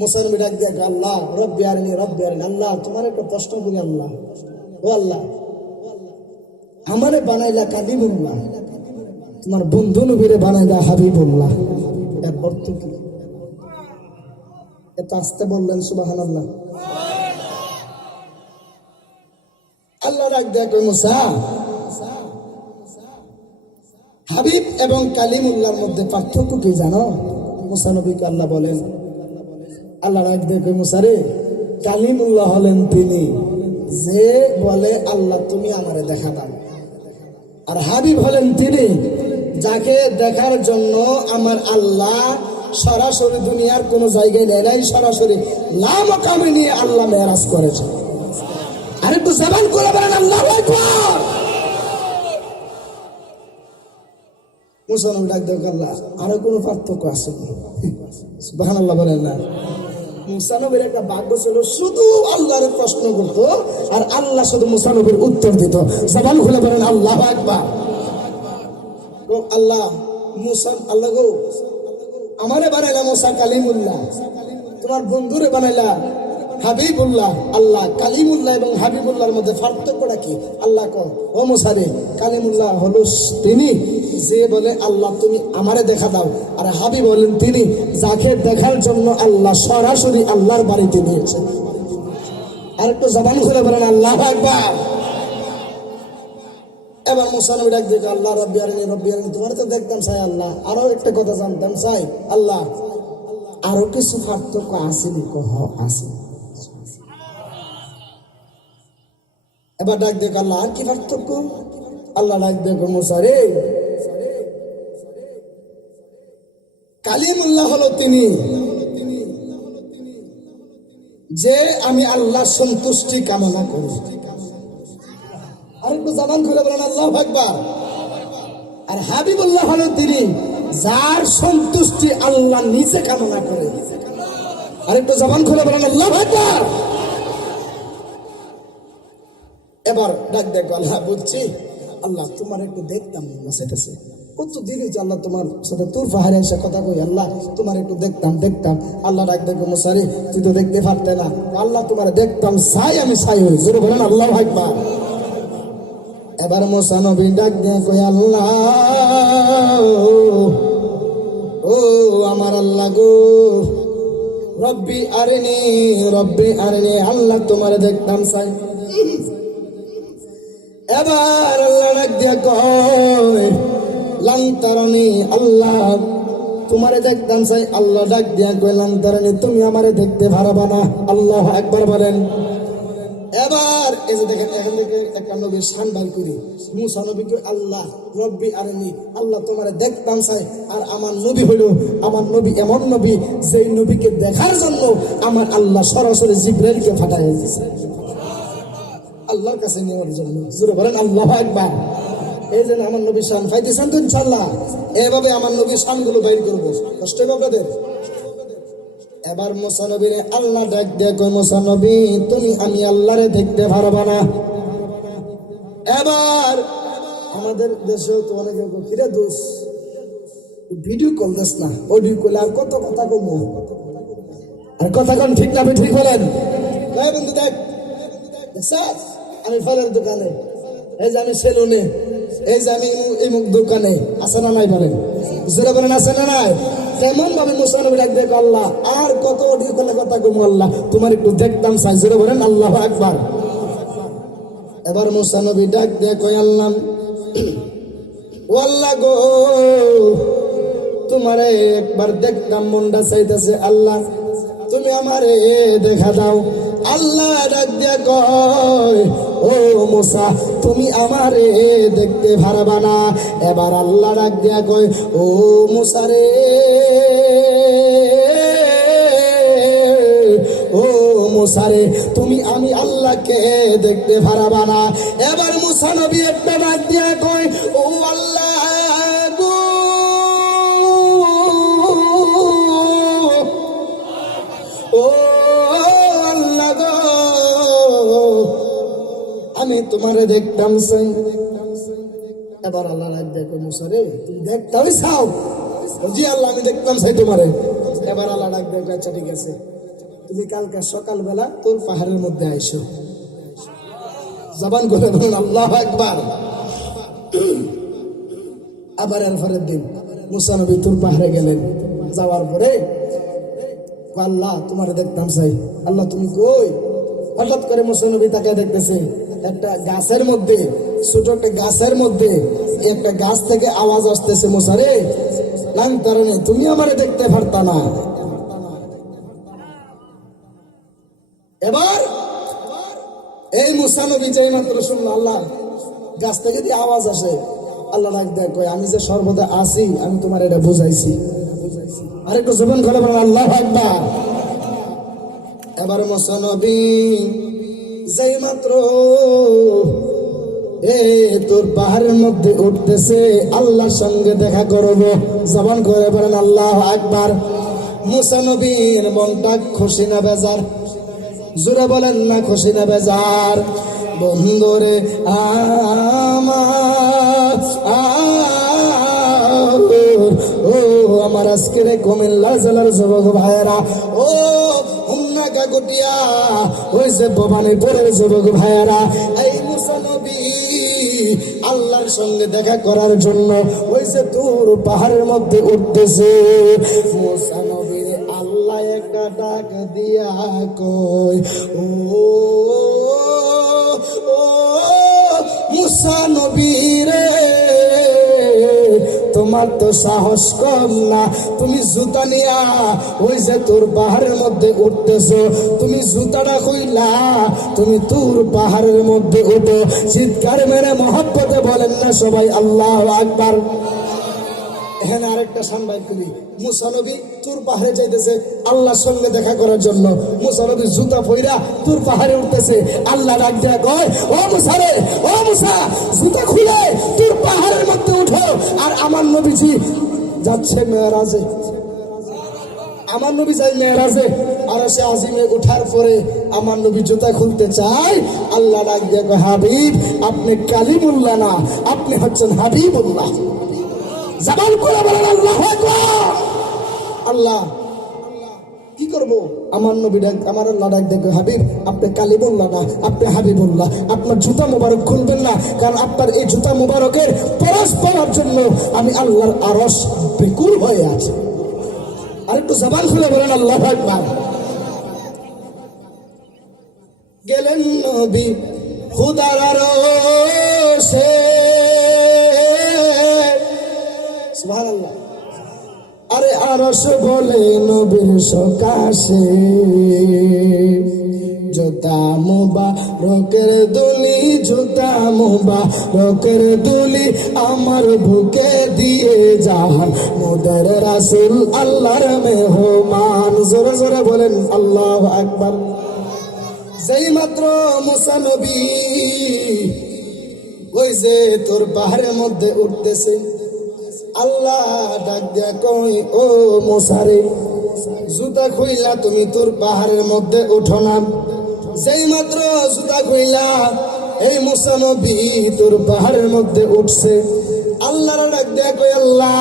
মুসা নবী ডাক দিয়া আল্লাহ রব্বি আরিনি রব্বি আরিনি, আল্লাহ তোমার একটা প্রশ্ন করি আল্লাহ, ও আল্লাহ আমারে বানাইলা কাদিমুল্লাহ, তোমার বন্ধু নবীরে বানাইলা হাবিবুল্লাহ, এর অর্থ কি? এত আসতে বললেন সুবহানাল্লাহ। আল্লাহ ডাক দেয়া কই মুসা হাবিব এবং কালিমুল্লাহর মধ্যে পার্থক্য কি জানো? মুসা নবীকে আল্লাহ বলেন, আল্লাহ ডাক দেয়া কই মুসা রে কালিমুল্লাহ হলেন তিনি যে বলে আল্লাহ তুমি আমারে দেখা দাও, আর হাবিব হলেন তিনি যাকে দেখার জন্য আমার আল্লাহ সরাসরি দুনিয়ার কোন জায়গায় নেয় নাই, সরাসরি লা মাকামে নিয়ে আল্লাহ মেরাজ করেছে। আরেকটু জবান করে বলেন আল্লাহু আকবার। মুসা নবী ডাক দেয় আল্লাহ আরো কোনো পার্থক্য আছে? সুবহানাল্লাহ বলেন না। মুসা নবীর একটা ভাগ্য ছিল শুধু আল্লাহর প্রশ্ন করতো আর আল্লাহ শুধু মুসা নবীর উত্তর দিত। জবান খুলে বলেন আল্লাহু আকবার। আল্লাহ মুসা আল্লাহ গো আমারে বানাইলা মুসা কালিমুল্লাহ, তোমার বন্ধুরে বানাইলা হাবিবুল্লাহ। আল্লাহ কালিমুল্লাহ এবং হাবিবুল্লাহর মধ্যে পার্থক্যটা কি? আল্লাহ কয় ও মুসা রে কালিমুল্লাহ হলো তিনি যে বলে আল্লাহ তুমি আমারে দেখা দাও, আর হাবিব হলেন তিনি যাকে দেখার জন্য আল্লাহ সরাসরি আল্লাহর বাড়িতে নিয়েছে। আর একটু জবান খুলে বলেন আল্লাহু আকবার। এবার মুসা নবী ডাক দিয়ে আল্লাহ রব্বি আরিনি রব্বি আরিনি, তোমার তো দেখতাম চাই আল্লাহ, আরো একটা কথা জানতাম চাই আল্লাহ, আরো কিছু পার্থক্য আছে নি? কহ আছে। এবার ডাক দিয়ে আল্লাহ আর কি পার্থক্য? আল্লাহ ডাক দিয়ে মুসা রে কালিমুল্লাহ হলো তিনি যে আমি আল্লাহ সন্তুষ্টি কামনা করি, আরেকটু জবান খুলে বলেন আল্লাহু আকবার। আর হাবিবুল্লাহ হলো তিনি যার সন্তুষ্টি আল্লাহ নিজে কামনা করে। আরেকটু জবান খুলে বলেন আল্লাহু আকবার। এবার ডাক দেখো, আল্লাহ বলছি আল্লাহ তোমার একটু দেখতাম চাইতেছে, কত দিন হয়েছে আল্লাহ তোমার সাথে তোর পাহাড়ে এসে কথা কই, আল্লাহ তোমার একটু দেখতাম। আল্লাহ ডাক দেখো, মুসারি তুই তো দেখতে পারতে না, আল্লাহ তোমার দেখতাম চাই, আমি চাই হই। জোরে বলেন আল্লাহু আকবার। এবার মুসা নবী ডাক দিয়ে কই, আল্লাহ ও আমার আল্লাহ গো, রব্বি আরিনি আল্লাহ তোমার দেখতাম চাই। এবার আল্লাহ ডাক দিয়া কয়, লান তারানি, আল্লাহ তোমারে দেখতাম চাই। আল্লাহ ডাক দিয়া কয়, লান তারানি, তুমি আমারে দেখতে পারবা না। আল্লাহু আকবার বলেন। এবার এই যে দেখেন, এখান থেকে একটা নবীর শান বার করি। মুসা নবী কই, আল্লাহ রব্বি আরিনি, আল্লাহ তোমারে দেখতাম চাই। আর আমার নবী হলো, আমার নবী এমন নবী যেই নবীকে দেখার জন্য আমার আল্লাহ সরাসরি জিবরাইলকে পাঠায় দিয়েছে আল্লাহর কাছে নেওয়ার জন্য। জোরে বলেন আল্লাহু আকবার। এই জন্য আমার নবীর শান পাইতেছেন তো ইনশাআল্লাহ। এভাবে আমার নবীর শানগুলো বাইর করবো, কষ্ট হবে আপনাদের। এবার মুসা নবীরে আল্লাহ ডাক দিয়ে কই, মুসা নবী তুমি আমি আল্লাহরে দেখতে পারবা না। এবার আমাদের দেশেও তো অনেকে ফিরে দোষ, ভিডিও কল দেস না, অডিও কল, আর কত কথা কমো, আর কথা কন ঠিক না ঠিক বলেন। বন্ধু দেখ, আমি ফলের দোকানে, এই যে আমি সেলুনে, এই যে আমি ইমুক দোকানে, আছে না নাই বলেন? জোরে বলেন আছে না নাই? তেমন ভাবে মুসা নবী ডাক দেখো, আল্লাহ আর কত অডিও কলে কথা কমো, আল্লাহ তোমার একটু দেখতাম চাই। জোরে বলেন আল্লাহু আকবার। এবার মুসা নবী ডাক দেখো, আল্লাহ ও আল্লাহ গো, তোমারে একবার দেখতাম মনটা চাইতেছে, আল্লাহ তুমি আমারে দেখা দাও। আল্লাহ ডাক দিয়া কয়, ও মুসা তুমি আমারে দেখতে পারবা না। এবার আল্লাহ ডাক দিয়া কয়, ও মুসা রে, ও মুসা রে, তুমি আমি আল্লাহকে দেখতে পারবা না। এবার মুসা নবী একটা ডাক দিয়া কয়, ও আল্লাহ গো, ও আল্লাহ গো, আমি তোমারে দেখতাম চাই। এবার আল্লাহ ডাক দেখো, মুসা রে তুমি দেখতামই চাও? জি আল্লাহ আমি দেখতাম চাই তোমারে। এবার আল্লাহ ডাক দেখো, আচ্ছা ঠিক আছে, তুমি কালকে সকালবেলা তোর পাহাড়ের মধ্যে আইসো। জবান করে বলুন আল্লাহু আকবার। আবার এর পরের দিন মুসা নবী তুর পাহাড়ে গেলেন। যাওয়ার পরে আল্লাহ তোমার দেখতাম চাই। আল্লাহ তুমি কই? হঠাৎ করে মুসা নবী তাকে দেখতেছে একটা গাছের মধ্যে, ছোট একটা গাছের মধ্যে, একটা গাছ থেকে আওয়াজ আসতেছে, মুসা রে লাং তারানি, তুমি আমারে দেখতে পারতা না। এবার এই মুসা নবী যেই মাত্র শুনলো আল্লাহ গাছ থেকে যদি আওয়াজ আসে, আল্লাহ ডাক দেয় কয়, আমি যে সর্বদা আছি আমি তোমার এটা বুঝাইছি। আরেকটু জীবন করে বলেন আল্লাহু আকবার। এবার মুসা নবী যেই মাত্র তোর পাহাড়ের মধ্যে উঠতেছে আল্লাহর সঙ্গে দেখা করবো, জবান করে বলেন আল্লাহু আকবার। মুসা নবীর মনটা খুশি না বেজার? জোরে বলেন না খুশি না বেজার? বন্ধুরে আমার, ও আমার আজকের কুমিল্লা জেলার যুবক ভাইয়েরা, ও হুন্নাকা গটিয়া, ওই যে ভবানীপুরের যুবক ভাইয়েরা, এই মুসা নবী আল্লাহর সঙ্গে দেখা করার জন্য ওই যে তোর পাহাড়ের মধ্যে উঠতেছে। মুসা নবীর আল্লাহ একটা ডাক দিয়া কই, ও মুসা নবী রে, তোমার তো সাহস কম না, তুমি জুতা নিয়া ওই যে তোর পাহাড়ের মধ্যে উঠতেছো, তুমি জুতাটা কইলা তুমি তোর পাহাড়ের মধ্যে উঠো। চিৎকার মেরে মহব্বতে বলেন না সবাই আল্লাহু আকবার। এখানে আরেকটা সাংবাদ করি, মুসা নবী তুর পাহাড়ে যাইতেছে আল্লাহর সঙ্গে দেখা করার জন্য। মুসা নবী জুতা পইরা তুর পাহাড়ে উঠতেছে। আল্লাহ ডাক দেয়া কয়, ও মুসা রে, ও মুসা, জুতা খুলে তুর পাহাড়ের মধ্যে উঠো। আর আমার নবীজি যাচ্ছে মেরাজে, আমার নবী যাই মেরাজে, আর সে আজিমে উঠার পরে আমার নবী জুতা খুলতে চায়। আল্লাহ ডাক দিয়ে কয়, হাবিব আপনি কালিমুল্লাহ না, আপনি হচ্ছেন হাবিবুল্লাহ। জবান করে বলেন আল্লাহু আকবার। আল্লাহ কি করব? আমার নবী ডাক, আমার আল্লাহ ডাক দেখো, হাবিব আপনি কালিমুল্লাহ না, আপনি হাবিবুল্লাহ। আপনার জুতা মুবারক খুলবেন না, কারণ আপনার এই জুতা মুবারকের পরশ পাওয়ার জন্য আমি আল্লাহর আরশ বেকুল হয়ে আছি। আর একটু জবান খুলে বলেন আল্লাহু আকবার। গেলেন নবী খুদার আরশে, সুবহানাল্লাহ। আরে আরশ বলে নবীর সকাশে, জুতা মুবারকের দুলি, জুতা মুবারকের দুলি আমার বুকে দিয়ে যান মোদের রাসূল আল্লাহর মেহমান। জোরে জোরে বলেন আল্লাহু আকবার। যেই মাত্র মুসা নবী ওই যে তোর পাহাড়ের মধ্যে উঠতেছে, আল্লাহ ডাক দিয়া কই, ও মুসা রে, জুতা খুইলা তুমি তোর পাহাড়ের মধ্যে উঠো না। যেই মাত্র জুতা খুইলা এই মুসা নবী তোর পাহাড়ের মধ্যে উঠছে, আল্লাহর ডাক দিয়া কই, আল্লাহ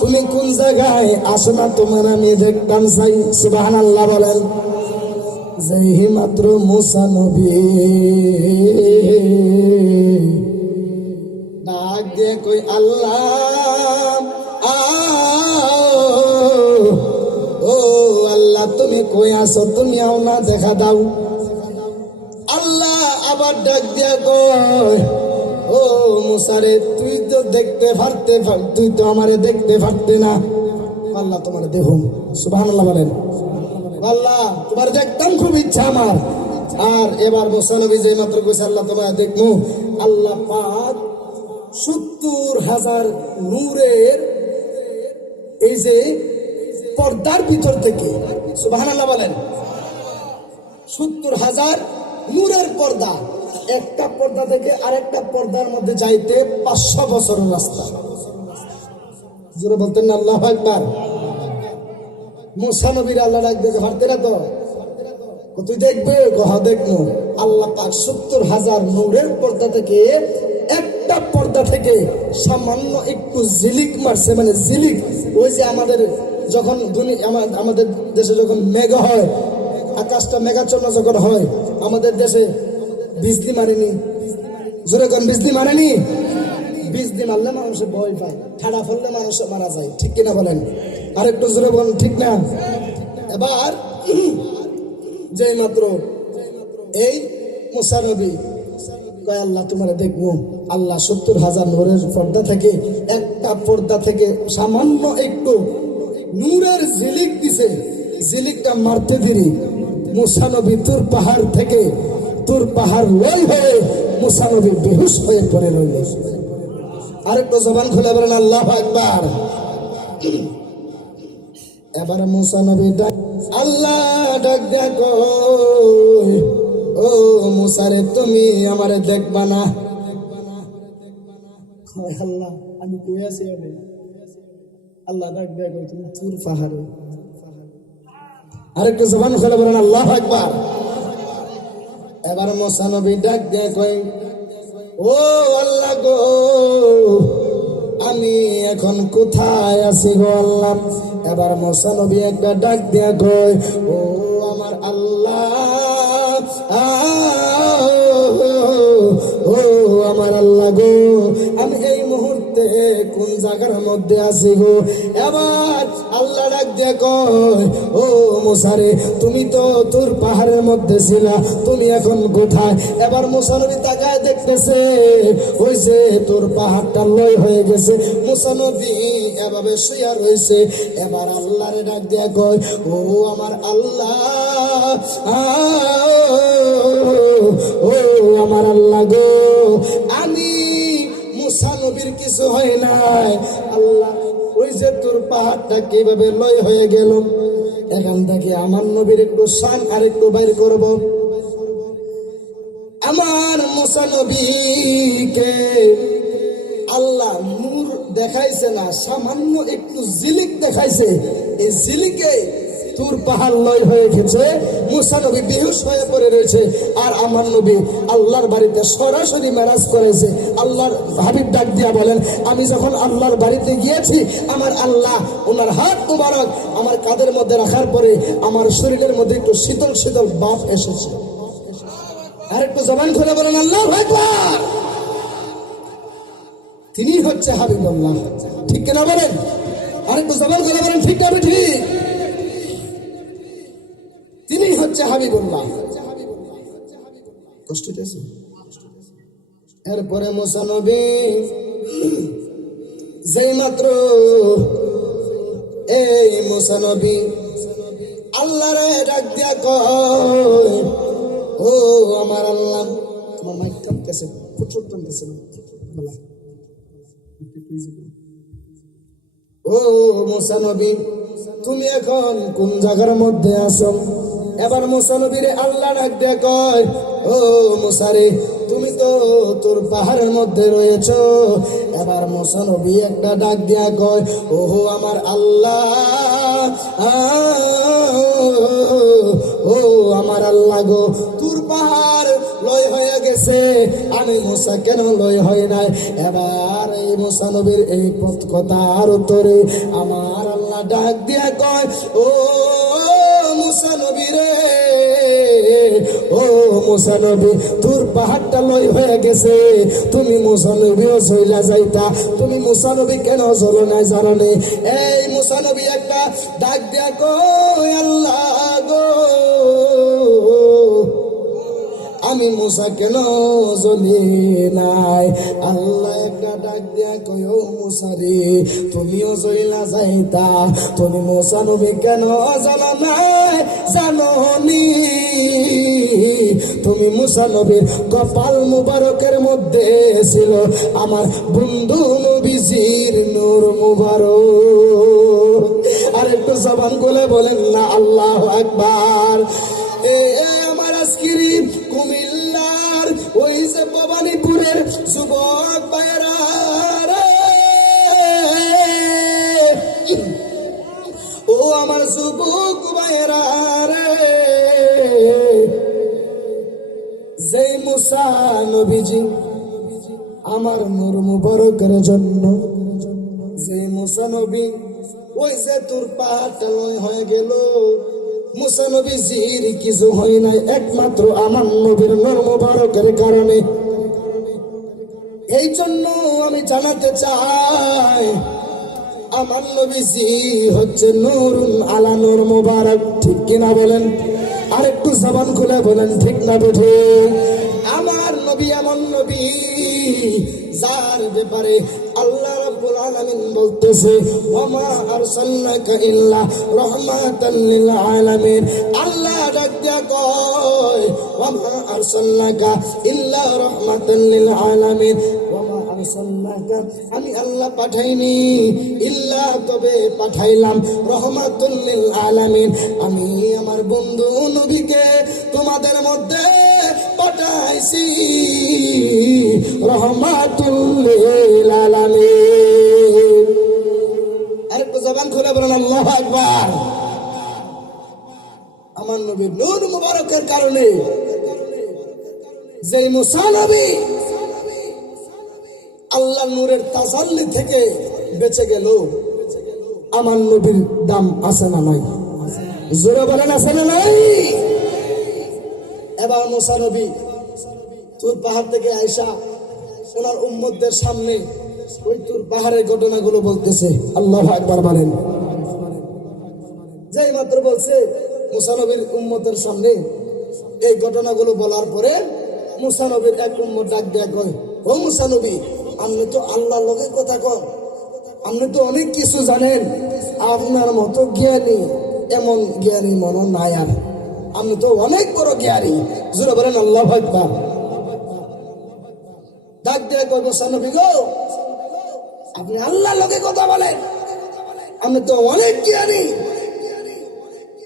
তুমি কোন জায়গায় আসো না, তোমার আমি দেখতাম চাই। সুবহানাল্লাহ বলেন। যেই মাত্র মুসা নবী ডাক দিয়ে কই, আল্লাহ ও আল্লাহ তুমি কই আছো, তুমি আও না, দেখা দাও। আল্লাহ আবার ডাক দিয়া কয়, ও মুসা রে, তুই তো দেখতে পারতে, তুই তো আমারে দেখতে পারতে না, আল্লাহ তোমার দেখুন। সুবহানাল্লাহ বলেন। আল্লাহ তোমার দেখতাম খুব ইচ্ছা আমার। আর এবার মুসা নবী যেই মাত্র কইছে আল্লাহ তোমার দেখবো, আল্লাহ পাক 70,000 নূরের এই যে পর্দার ভিতর থেকে, সুবহানাল্লাহ বলেন, 70,000 নূরের পর্দা, একটা পর্দা থেকে আরেকটা পর্দার মধ্যে যাইতে 500 বছরের রাস্তা। জোরে বলতেন না আল্লাহু আকবার। মুসা নবীর আল্লাহ ডাক দিতে পারতে না তো, তুই দেখবে, হ্যাঁ দেখবো। আল্লাহ পাক 70,000 নূরের পর্দা থেকে একটা পর্দা থেকে সামান্য একটু ঝিলিক মারছে, মানে ঝিলিক, ওই যে আমাদের যখন আমাদের দেশে যখন মেঘ হয়, আকাশটা মেঘাচ্ছন্ন যখন হয়, আমাদের দেশে বিজলি মারেনি, জোরে কোন বিজলি মারেনি, বিজলি মারলে মানুষের ভয় পায়, ঠাডা ফেললে মানুষ মারা যায়, ঠিক কিনা বলেন? আরেকটু জোরে বলেন, ঠিক না? এবার যেই মাত্র এই মুসা নবী কয়, আল্লাহ তোমার দেখবো, আল্লাহ 70,000 নূরের পর্দা থেকে একটা পর্দা থেকে সামান্য একটু নূরের ঝিলিক দিছে, ঝিলিকটা মারতে দেরি মুসা নবী তোর পাহাড় থেকে, তোর পাহাড় লয় হয়ে মুসা নবী বেহুশ হয়ে পড়ে রইল। আরেকটু জবান খুলে বলেন আল্লাহু আকবার। এবারে মুসা নবী ডাক, আল্লাহ ডাক দেখো, ও মুসা রে, তুমি আমারে দেখবা না? আল্লাহ আমি কই আছি? আল্লাহ ডাক দেখো, তুমি তুর পাহাড়ে। আরেকটু জবান খুলে বলেন আল্লাহু আকবার। এবার মুসা নবী ডাক দেখো, ও আল্লাহ গো, আমি এখন কোথায় আছি গো আল্লাহ? এবার মুসা নবী একটা ডাক দিয়া কয়, ও আমার আল্লাহ, ও আমার আল্লাহ গো, আমি এই মুহূর্তে কোন জায়গার মধ্যে আছি গো? এবার আল্লাহ ডাক দিয়া কয়, ও মুসা রে, তুমি তো তোর পাহাড়ের মধ্যে ছিলা, তুমি এখন কোথায়? এবার মুসা নবী তাকায় দেখতেছে, ওই যে তোর পাহাড়টা লয় হয়ে গেছে, মুসা নবী এভাবে শুয়া রয়েছে। এবার আল্লাহরে ডাক দিয়া কয়, ও আমার আল্লাহ, ও আমার আল্লাহ গো, আমি মুসা নবীর কিছু হয় নাই, আল্লাহ ওই যে তোর পাহাড়টা কিভাবে লয় হয়ে গেল, এখান থেকে আমার নবীর একটু শান আর একটু বাইর করব। আমার মুসা নবীকে আল্লাহ নূর দেখাইছে না, সামান্য একটু ঝিলিক দেখাইছে। এই ঝিলিকে তোর পাহাড় লয় হয়ে গেছে, মুসা নবী বেহুশ হয়ে পড়ে রয়েছে। আর আমার নবী আল্লাহর বাড়িতে সরাসরি মেরাজ করেছে। আল্লাহর হাবিব ডাক দিয়া বলেন, আমি যখন আল্লাহর বাড়িতে গিয়েছি, আমার আল্লাহ ওনার হাত মুবারক আমার কাঁধের মধ্যে রাখার পরে আমার শরীরের মধ্যে একটু শীতল শীতল ভাব এসেছে। আর একটু জবান খুলে বলেন আল্লাহু আকবার। তিনি হচ্ছে হাবিবুল্লাহ, ঠিক কিনা বলেন? আর একটু জবান খুলে বলেন ঠিক না ঠিক? তিনি হচ্ছে হাবিবুল্লাহ। কষ্ট হয়েছে? এরপরে মুসা নবী যেই মাত্র এই মুসা নবী আল্লাহরে ডাক দিয়া কয়, ও আমার আল্লাহ, তোমার মাইক কাঁপতেছে, প্রচুর টানতেছে বলা। ও মুসা নবী, তুমি এখন কোন জায়গার মধ্যে আছো? এবার মুসা নবীরে আল্লাহ ডাক দিয়ে কয়, ও মুসা রে, তুমি তো তোর পাহাড়ের মধ্যে রয়েছো। এবার মুসা নবী একটা ডাক দিয়া কয়, ওহো আমার আল্লাহ, ও আমার আল্লাহ গো, তোর পাহাড় লয় হয়ে গেছে, আমি মুসা কেন লয় হয় নাই? এবার এই মুসা নবীর এই কথার উত্তরে আমার আল্লাহ ডাক দিয়া কয়, ও মুসা নবী রে, ও মুসা নবী, তোর পাহাড়টা লয় হয়ে গেছে, তুমি মুসা নবীও চইলা যাইতা, তুমি মুসা নবী কেন চলো নাই জানো নে? এই মুসা নবী একটা ডাক দিয়া কয়, আল্লাহ গো, আমি মুসা কেন জ্বলি নাই? আল্লাহ একটা ডাক দিয়া কয়, ও মুসা রে, তুমিও জ্বলা যাইতা, তুমি মুসা নবী কেন জানো নাই? জানো নি তুমি মুসা নবীর কপাল মুবারকের মধ্যে ছিল আমার বন্ধু নবীজির নূর মুবারক। আর একটু জবান খুলে বলেন না আল্লাহু আকবার। আমার আজকের কুমিল্লার ওই যে ভবানীপুরের যুবক ভাইরা রে, ও আমার যুবক ভাইরা রে, যেই মুসা নবীজি আমার নূর মুবারকের জন্য, যে মুসা নবী ওই যে তোর পাহাড়টা হয়ে গেল, মুসা নবীজির কিছু হয় নাই, একমাত্র আমার নবীর নূর মুবারকের কারণে। এই জন্য আমি জানাতে চাই, আমার নবীজি হচ্ছে নূরুন আলা নূর মুবারক, ঠিক কিনা বলেন? আর একটু জবান খুলে বলেন ঠিক না বেঠে? আমার নবী এমন নবী যার ব্যাপারে আল্লাহ রাব্বুল আলামিন বলতেছে, ওয়ামা আরসালনাকা ইল্লা রাহমাতাল লিল আলামিন। আল্লাহ ডাক দিয়া কয়, ওয়ামা আরসালনাকা ইল্লা রাহমাতাল লিল আলামিন, ওয়ামা আরসালনাকা, আমি আল্লাহ পাঠাইনি, ইল্লা, তবে পাঠাইলাম, রাহমাতুল লিল আলামিন, আমি আমার বন্ধু নবীকে তোমাদের মধ্যে পাঠাইছি রহমাতুল লিল আলামিন। আর একটু জবান খুলে বলেন আল্লাহু আকবার। আমার নবীর নূর মুবারকের কারণে যে মুসা নবী আল্লাহ নূরের তাজাল্লি থেকে বেঁচে গেল, আমার নবীর দাম আছে না নাই? জোরে বলেন আছে না নাই? এবার মুসা নবী তুর পাহাড় থেকে আয়সা ওনার উম্মতদের সামনে ওই তুর পাহাড়ের ঘটনাগুলো বলতেছে। আল্লাহু আকবার বলেন। যেই মাত্র বলছে মুসা নবীর উম্মতের সামনে এই ঘটনাগুলো বলার পরে মুসা নবীর এক উম্মত ডাক দেয়া কয়, ও মুসা নবী, আপনি তো আল্লাহর লগে কথা কন, আপনি তো অনেক কিছু জানেন, আপনার মতো জ্ঞানী এমন জ্ঞানী মনে নাই, আর আপনি তো অনেক বড় জ্ঞানী। জোরে বলেন আল্লাহু আকবার। ডাক দিয়ে কয়, মুসা নবী গো, আপনি আল্লাহর লগে কথা বলেন, আমি তো অনেক জ্ঞানী।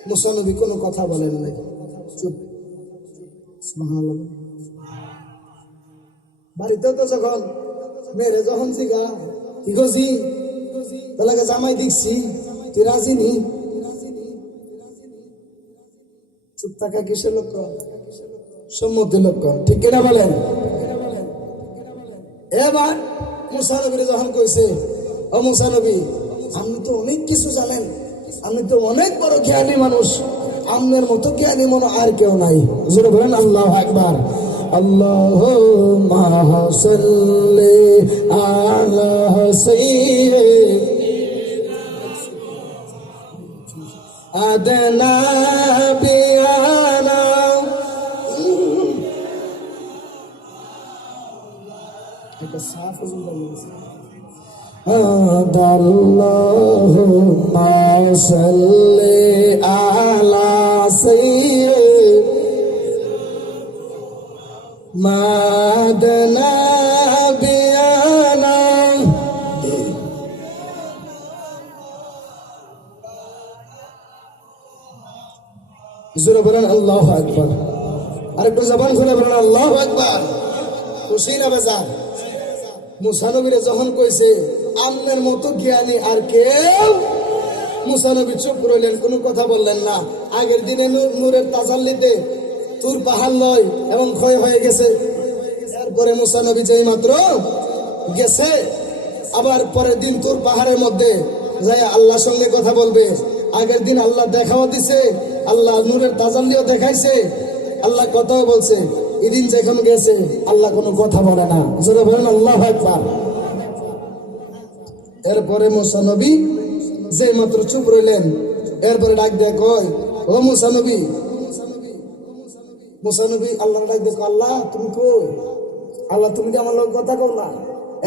মুসা নবী কোনো কথা বলেন নাই, চুপ। সুবহানাল্লাহ। বাড়িতে তো যখন মেরে যখন জিগা কি গজি তাহলে জামাই দেখছি তুই রাজি নি, চুপ থাকা কিসের লক্ষণ? সম্মতি লক্ষণ, ঠিক কিনা বলেন? এবার মুসা নবীরে যখন কইছে, ও মুসা নবী, আপনি তো অনেক কিছু জানেন, আপনি তো অনেক বড় জ্ঞানী মানুষ, আপনার মতো জ্ঞানী মনে আর কেউ নাই। জোরে বলেন আল্লাহু আকবার। আল্লাহুম্মা সাল্লি আলা সাইয়্যিদিনা বিয়ানা এটা সাফ আল্লাহুম্মা সাল্লি আলা সাইয়্যিদিনা বিয়ানা জোরে বলেন আল্লাহু আকবার। আরেকটু জবান খুলে বলেন আল্লাহু আকবার। খুশি না বেজার? মুসা নবীরে যখন কইছে আপনার মতো জ্ঞানী আর কেউ, মুসা নবী চুপ রইলেন, কোনো কথা বললেন না। আগের দিনে নূরের তাজাল্লিতে তুর পাহাড় লয় এবং ক্ষয় হয়ে গেছে। এরপরে মুসা নবী যেই মাত্র গেছে, আবার পরের দিন তুর পাহাড়ের মধ্যে যাই আল্লাহর সঙ্গে কথা বলবে। আগের দিন আল্লাহ দেখাও দিছে, আল্লাহ নূরের তাজাল্লিও দেখাইছে, আল্লাহ কথাও বলছে। এদিন যখন গেছে আল্লাহ কোনো কথা বলে না, যেটা বলেন আল্লাহু আকবার। এরপরে মুসা নবী যে মাত্র চুপ রইলেন, এরপরে ডাক দেয় কয়, ও মুসা নবী। মুসা নবী আল্লাহ ডাক দেয়, আল্লাহ তুমি কই? আল্লাহ তুমি কি আমার লোক কথা কও না?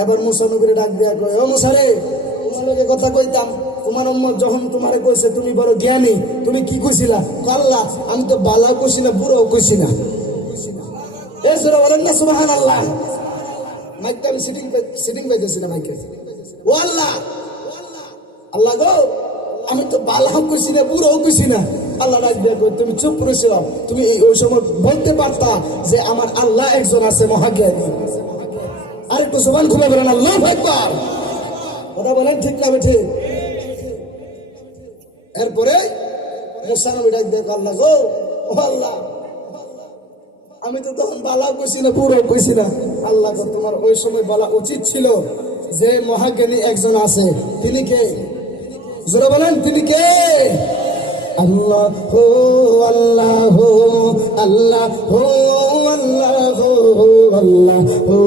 এবার মুসা নবীর ডাক দেয়া কয়, ও মুসা রে, তোমার লোকে কথা কইতাম, তোমার উম্মত যখন তোমারে কইছে তুমি বড় জ্ঞানী, তুমি কি কইছিলা? আল্লাহ আমি তো বালা কইছি না, বুড়াও কইছি না। এই সুরা বলেন না সুবহানাল্লাহ। মাইকটা আমি সিটিং পাইতেছি না মাইকে। ও আল্লাহ, আল্লাহ গো, আমি তো বালাও কইছি না, বুড়াও কইছি না। আল্লাহ ডাক দিয়া কই, তুমি চুপ করেছিল, তুমি ওই সময় বলতে পারতা যে আমার আল্লাহ একজন আছে মহাজ্ঞানী। আর একটু জবান খুলে বলেন আল্লাহু আকবার। কথা বলেন ঠিক না বেঠিক? এরপরে মুসা নবী ডাক দিয়া, আল্লাহ গো, ও আল্লাহ, আমি তো তখন বালাও কইছি না, বুড়াও কইছি না। আল্লাহ গো, তোমার ওই সময় বলা উচিত ছিল যে মহাজ্ঞানী একজন আছে। তিনি কে? জোরে বলেন, তিনি কে? আল্লাহ হো আল্লাহ হো আল্লাহ হো আল্লাহ হো আল্লাহ হো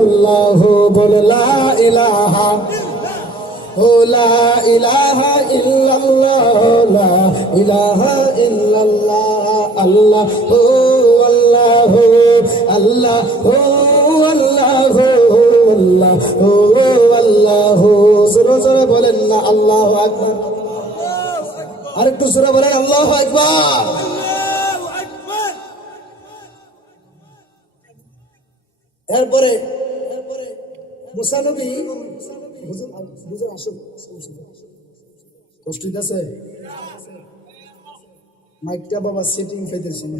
আল্লাহ হো বল লা ইলাহা ও লা ইলাহা ইল্লাল্লাহ লা ইলাহা ইল্লাল্লাহ আল্লাহ হো আল্লাহ হো আল্লাহ হো আল্লাহ হো আল্লাহ হো আল্লাহ হো। জোরে জোরে বলেন না আল্লাহু আকবার। আরেকটু জোরে বলেন আল্লাহু আকবার। এরপরে মুসা নবী বুঝে আসুন, কষ্ট হইতেছে মাইকটা বাবা সেটিং পাইতেছি না।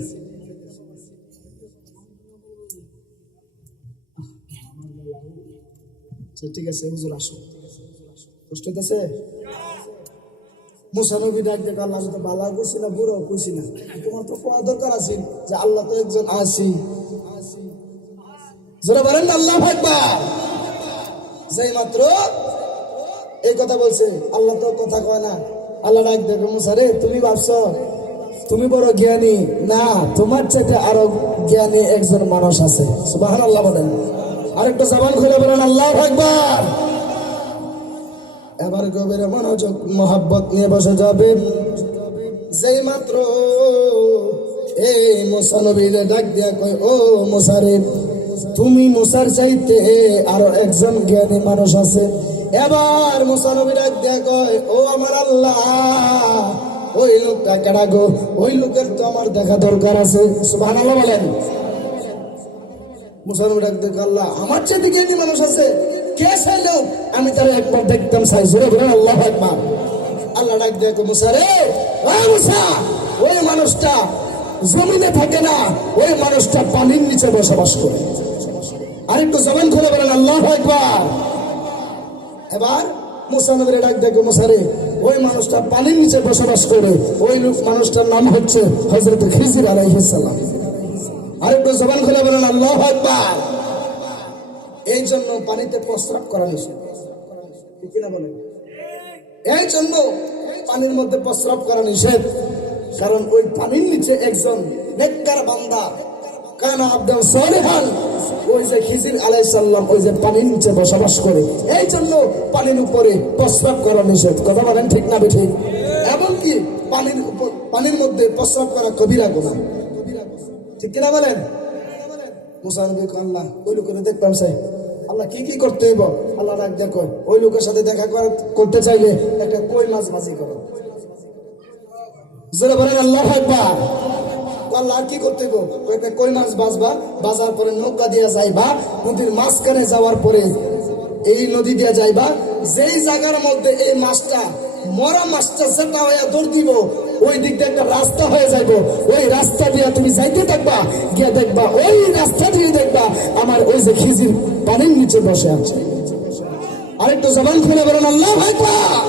ঠিক আছে হুজুর আসুন, কষ্ট হইতেছে। মুসা নবী ডাক দেখে, আল্লাহ তো বালা কইছি না, বুড়াও কইছি না, তোমার তো কোয়া দরকার আছে যে আল্লাহ তো একজন আছি। যারা বলেন আল্লাহু আকবার। যেই মাত্র এই কথা বলছে, আল্লাহ তো কথা কয় না। আল্লাহ ডাক দেখে, মুসা রে, তুমি ভাবছো তুমি বড় জ্ঞানী? না, তোমার চাইতে আরো জ্ঞানী একজন মানুষ আছে। সুবহানাল্লাহ বলেন। আরেকটা জবান খুলে বলেন আল্লাহু আকবার। এবার গভীর মনোযোগ মোহাব্বত নিয়ে বসে যাবে। যেই মাত্র এই মুসা নবীরে ডাক দিয়া কয়, ও মুসা রে, তুমি মুসার চাইতে আরো একজন জ্ঞানী মানুষ আছে। এবার মুসা নবী ডাক দিয়া কয়, ও আমার আল্লাহ, ওই লোকটা কেডা গো? ওই লোকের তো আমার দেখা দরকার আছে। সুবহানাল্লাহ বলেন। মুসা নবী ডাক দিয়া, আল্লাহ আমার চাইতে জ্ঞানী মানুষ আছে? কে সেই লোক? আমি তারা একবার দেখতাম চাই। জোরে বলেন আল্লাহু আকবার। আল্লাহ ডাক দেখো মুসা রে, ও মুসা, ওই মানুষটা জমিনে থাকে না, ওই মানুষটা পানির নিচে বসবাস করে। আরেকটু জবান খুলে বলেন আল্লাহু আকবার। এবার মুসা নবীর ডাক দেখো মুসা রে, ওই মানুষটা পানির নিচে বসবাস করে। ওই লোক মানুষটার নাম হচ্ছে হযরত খিজির আলাইহিস সালাম। আরেকটু জবান খুলে বলেন আল্লাহু আকবার। এই জন্য পানিতে প্রস্রাব করা নিষেধ, ঠিক কিনা বলেন? এই জন্য পানির মধ্যে প্রস্রাব করা নিষেধ, কারণ ওই পানির নিচে একজন নেককার বান্দা কানা আবদান সালিহান, ওই যে খিজির আলাইহিস সালাম ওই যে পানির নিচে বসবাস করে, এই জন্য পানির উপরে প্রস্রাব করা নিষেধ। কথা বলেন ঠিক না ঠিক? এমনকি পানির মধ্যে প্রস্রাব করা কবিরা গুনাহ, ঠিক কিনা বলেন? মুসা নবী আল্লাহ ওই লোকের দেখতাম চাই, আল্লাহ কি কি করতে হইব? আল্লাহ ডাক দেখো, ওই লোকের সাথে দেখা করতে চাইলে একটা কই মাছ ভাজি করো। জোরে বলেন আল্লাহু আকবার। আল্লাহ কি করতে হইব? একটা কই মাছ ভাজবা, ভাজার পরে নৌকা দিয়া যাইবা, নদীর মাঝখানে যাওয়ার পরে এই নদী দিয়া যাইবা, যেই জায়গার মধ্যে এই মাছটা মরা মাছটা যেটা হয়ে দৌড় দিব, ওই দিক দিয়ে একটা রাস্তা হয়ে যাইব, ওই রাস্তা দিয়ে তুমি যাইতে থাকবা, গিয়ে দেখবা ওই রাস্তা দিয়ে দেখবা আমার ওই যে খিজির পানির নিচে বসে আছে। আরেকটু জবান খুলে বলেন আল্লাহু আকবার।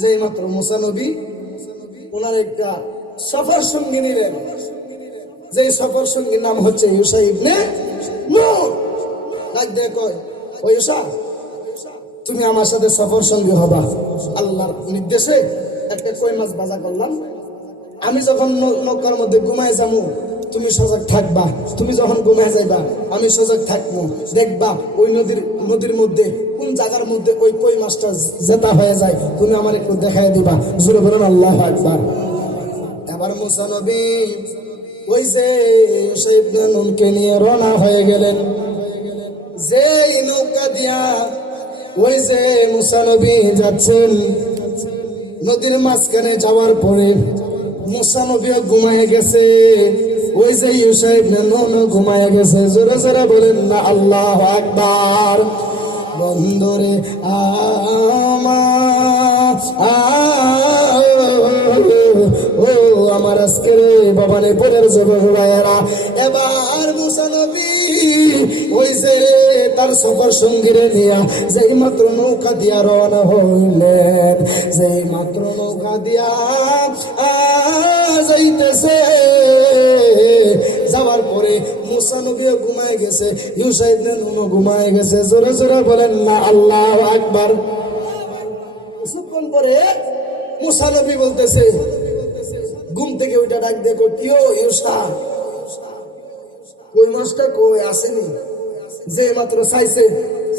যেই মাত্র মুসা নবী ওনার একটা সফর সঙ্গী নিলেন, যে সফর সঙ্গীর নাম হচ্ছে ইউসা ইবনে নূন। ডাক দিয়ে কয়, ও ইউসা, তুমি আমার সাথে সফর সঙ্গী হবা। আল্লাহর নির্দেশে একটা কই মাছ ভাজা করলাম, আমি যখন নৌকার মধ্যে ঘুমায় যাবো তুমি সজাগ থাকবা, তুমি যখন ঘুমায় যাইবা আমি সজাগ থাকবো। দেখবা ওই নদীর মধ্যে কোন জায়গার মধ্যে ওই কই মাছটা জেতা হয়ে যায়, তুমি আমার একটু দেখাই দিবা। জোরে বলেন আল্লাহু আকবার। এবার মুসা নবী ওই যে ইউসা ইবনে নূনকে নিয়ে রওনা হয়ে গেলেন। যেই নৌকা দিয়া ওই যে মুসা নবী যাচ্ছেন, নদীর মাঝখানে যাওয়ার পরে মুসা নবীও ঘুমায় গেছে, ওই যে ইউসা ইবনে নূন ঘুমায় গেছে। জোরে জোরে বলেন না আল্লাহু আকবার। বন্ধুরে ও আমার আজকের বাবারে পরের যুবক ভাইয়েরা, এবার মুসা নবী ওই যে তার সফর সঙ্গীরে নিয়া যেই মাত্র নৌকা দিয়া রওনা হইলেন, যেই মাত্র নৌকা দিয়া যাইতেছে, যাওয়ার পরে মুসা নবীও ঘুমায় গেছে, ইউসা ইবনে নূনও ঘুমায় গেছে। জোরে জোরে বলেন না আল্লাহু আকবার। কিছুক্ষণ পরে মুসা নবী বলতেছে, ঘুম থেকে ওইটা ডাক দেখো, কিও ইউসা, কই মাছটা কই আসেনি? যে মাত্র চাইছে,